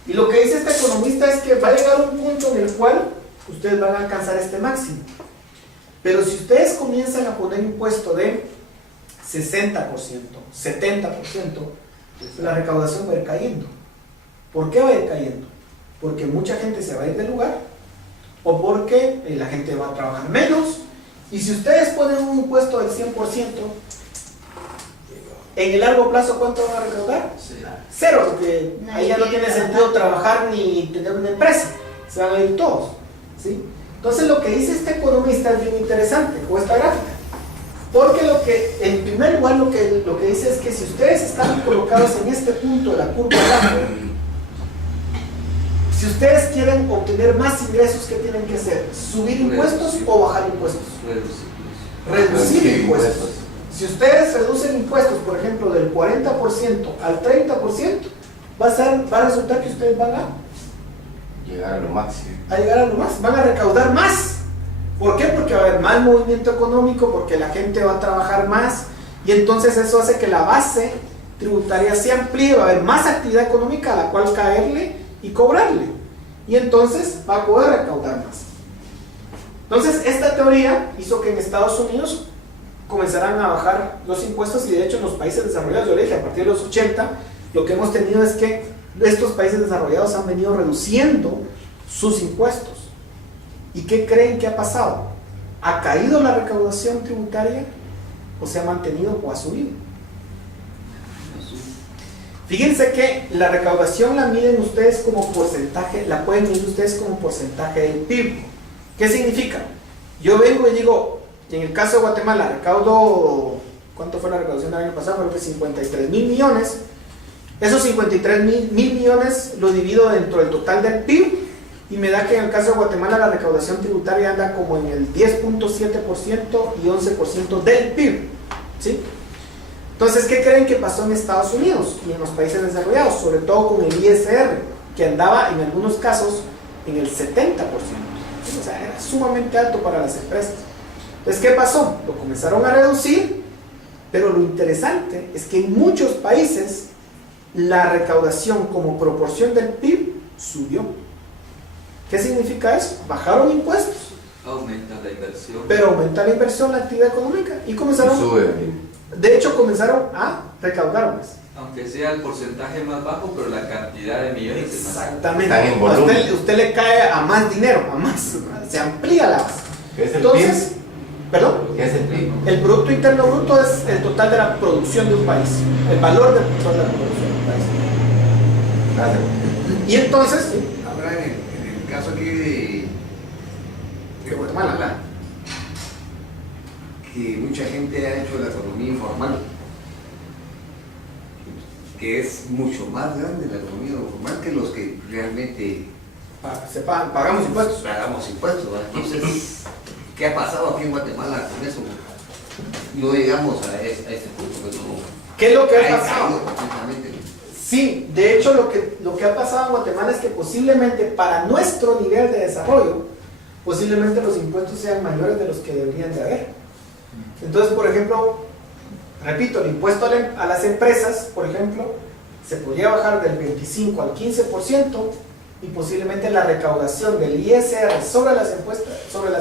Y lo que dice este economista es que va a llegar un punto en el cual ustedes van a alcanzar este máximo. Pero si ustedes comienzan a poner impuesto de 60%, 70%, la recaudación va a ir cayendo. ¿Por qué va a ir cayendo? Porque mucha gente se va a ir del lugar, o porque la gente va a trabajar menos. Y si ustedes ponen un impuesto del 100%, en el largo plazo, ¿cuánto van a recaudar? Cero, porque ahí ya no tiene sentido trabajar ni tener una empresa, se van a ir todos, ¿sí? Entonces lo que dice este economista es bien interesante con esta gráfica, porque en primer lugar lo que dice es que si ustedes están colocados en este punto de la curva grande, si ustedes quieren obtener más ingresos, ¿qué tienen que hacer? ¿Subir impuestos o bajar impuestos? Reducir impuestos. Si ustedes reducen impuestos, por ejemplo, del 40% al 30%, va a resultar que ustedes van a Llegar a lo máximo. van a recaudar más. ¿Por qué? Porque va a haber más movimiento económico, porque la gente va a trabajar más, y entonces eso hace que la base tributaria se amplíe, va a haber más actividad económica a la cual caerle y cobrarle, y entonces va a poder recaudar más. Entonces esta teoría hizo que en Estados Unidos comenzaran a bajar los impuestos, y de hecho en los países desarrollados, yo le dije, a partir de los 80, lo que hemos tenido es que estos países desarrollados han venido reduciendo sus impuestos. ¿Y qué creen que ha pasado? ¿Ha caído la recaudación tributaria o se ha mantenido o ha subido? Fíjense que la recaudación la miden ustedes como porcentaje, la pueden medir ustedes como porcentaje del PIB. ¿Qué significa? Yo vengo y digo, en el caso de Guatemala recaudo, ¿cuánto fue la recaudación del año pasado? Creo que 53,000 millones. Esos 53,000 millones lo divido dentro del total del PIB y me da que en el caso de Guatemala la recaudación tributaria anda como en el 10.7% y 11% del PIB, ¿sí? Entonces, ¿qué creen que pasó en Estados Unidos y en los países desarrollados? Sobre todo con el ISR, que andaba en algunos casos en el 70%. O sea, era sumamente alto para las empresas. Entonces, ¿qué pasó? Lo comenzaron a reducir, pero lo interesante es que en muchos países la recaudación como proporción del PIB subió. ¿Qué significa eso? Bajaron impuestos. Aumenta la inversión. Pero aumenta la inversión, la actividad económica. Y comenzaron, de hecho, comenzaron a recaudar más. Aunque sea el porcentaje más bajo, pero la cantidad de millones es más alta. Exactamente. Están en volumen. Usted le cae a más dinero, a más, se amplía la base. ¿Qué es el Entonces, PIB? ¿perdón? ¿Qué es el PIB? El Producto Interno Bruto es el total de la producción de un país, el valor del total de la producción de un país. Gracias. Y entonces, ¿sí? Ahora, en el caso aquí de Guatemala, que mucha gente ha hecho la economía informal, que es mucho más grande la economía informal que los que realmente pagamos impuestos. pagamos impuestos, ¿verdad? Entonces, ¿qué ha pasado aquí en Guatemala con eso? No llegamos a este punto. Pues, ¿Qué es lo que ha caído pasado? completamente. Sí, de hecho lo que ha pasado en Guatemala es que posiblemente para nuestro nivel de desarrollo, posiblemente los impuestos sean mayores de los que deberían de haber. Entonces, por ejemplo, repito, el impuesto a las empresas, por ejemplo, se podría bajar del 25 al 15% y posiblemente la recaudación del ISR sobre las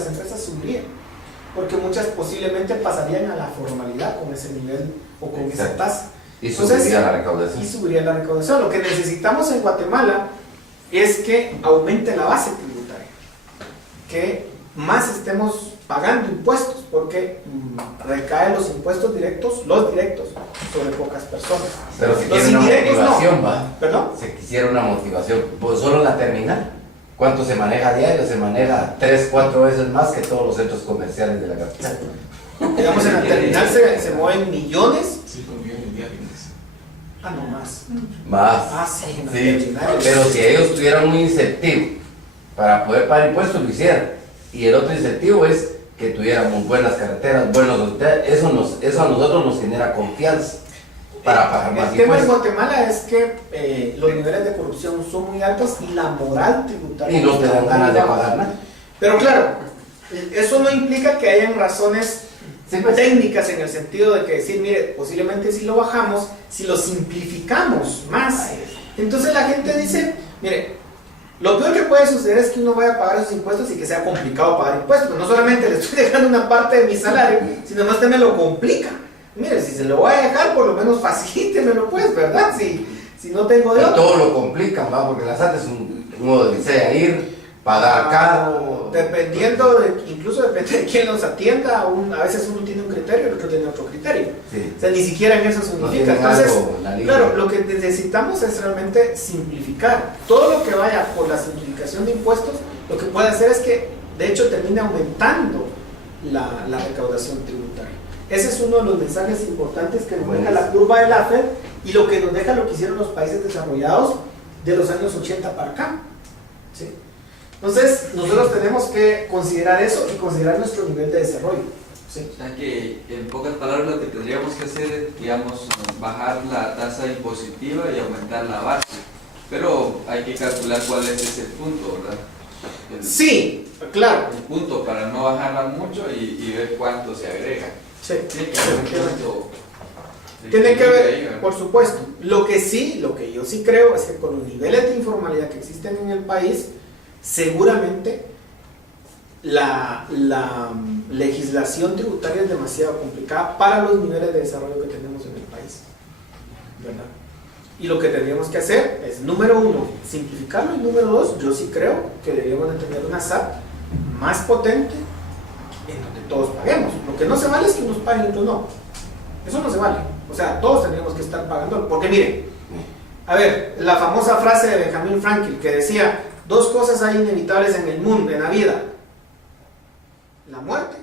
empresas subiría, porque muchas posiblemente pasarían a la formalidad con ese nivel o con esa tasa. Y subiría la recaudación. Y subiría la recaudación. Lo que necesitamos en Guatemala es que aumente la base tributaria, que más estemos pagando impuestos, porque recaen los impuestos directos, los directos, sobre pocas personas. Pero si Los quiere una indirectos no. motivación, va. ¿Perdón? Se quisiera una motivación, pues solo la terminal. ¿Cuánto se maneja a diario? Se maneja 3-4 veces más que todos los centros comerciales de la capital. Digamos, en la terminal se mueven millones. 5 millones diarios. Ah, no más. Más. Ah, sí, en la Sí, terminal. pero si ellos tuvieran un incentivo para poder pagar impuestos, lo hicieran. Y el otro incentivo es que tuviéramos buenas carreteras, buenos hospitales. Eso a nosotros nos genera confianza para pagar más El tema en impuestos. Guatemala es que los niveles de corrupción son muy altos y la moral tributaria Y no te dan está ganas muy de baja. pagar nada. Pero claro, eso no implica que hayan razones Sí, pues. técnicas en el sentido de que decir, mire, posiblemente si lo bajamos, si lo simplificamos más. Entonces la gente dice, mire, lo peor que puede suceder es que uno vaya a pagar esos impuestos y que sea complicado pagar impuestos. No solamente le estoy dejando una parte de mi salario, sino más me lo complica. Mire, si se lo voy a dejar, por lo menos facilítemelo pues, ¿verdad? Si no tengo de Y otro. todo lo complican, ¿va? Porque las artes uno desea ir, pagar caro. Dependiendo incluso depende de quién los atienda, a veces uno tiene un criterio y el otro tiene otro criterio. Sí. O sea, ni siquiera en eso No significa. tienen Entonces, algo en la línea. claro, lo que necesitamos es realmente simplificar. Todo lo que vaya por la simplificación de impuestos, lo que puede hacer es que, de hecho, termine aumentando la recaudación tributaria. Ese es uno de los mensajes importantes que nos deja la curva del AFED y lo que nos deja lo que hicieron los países desarrollados de los años 80 para acá. ¿Sí? Entonces, nosotros tenemos que considerar eso y considerar nuestro nivel de desarrollo. ¿Sí? O sea que, en pocas palabras, lo que tendríamos que hacer es, digamos, bajar la tasa impositiva y aumentar la base. Pero hay que calcular cuál es ese punto, ¿verdad? Sí, claro. El punto para no bajarla mucho y ver cuánto se agrega. Sí. Tiene que haber un punto de Tiene que equilibrio ahí, ver, ¿verdad? por supuesto. Lo que yo sí creo es que con los niveles de informalidad que existen en el país, seguramente la legislación tributaria es demasiado complicada para los niveles de desarrollo que tenemos en el país, ¿verdad? Y lo que tendríamos que hacer es, número uno, simplificarlo, y número dos, yo sí creo que deberíamos de tener una SAT más potente en donde todos paguemos. Lo que no se vale es que unos paguen y otros no. Eso no se vale. O sea, todos tendríamos que estar pagando. Porque miren, a ver, la famosa frase de Benjamin Franklin que decía, dos cosas hay inevitables en el mundo, en la vida: la muerte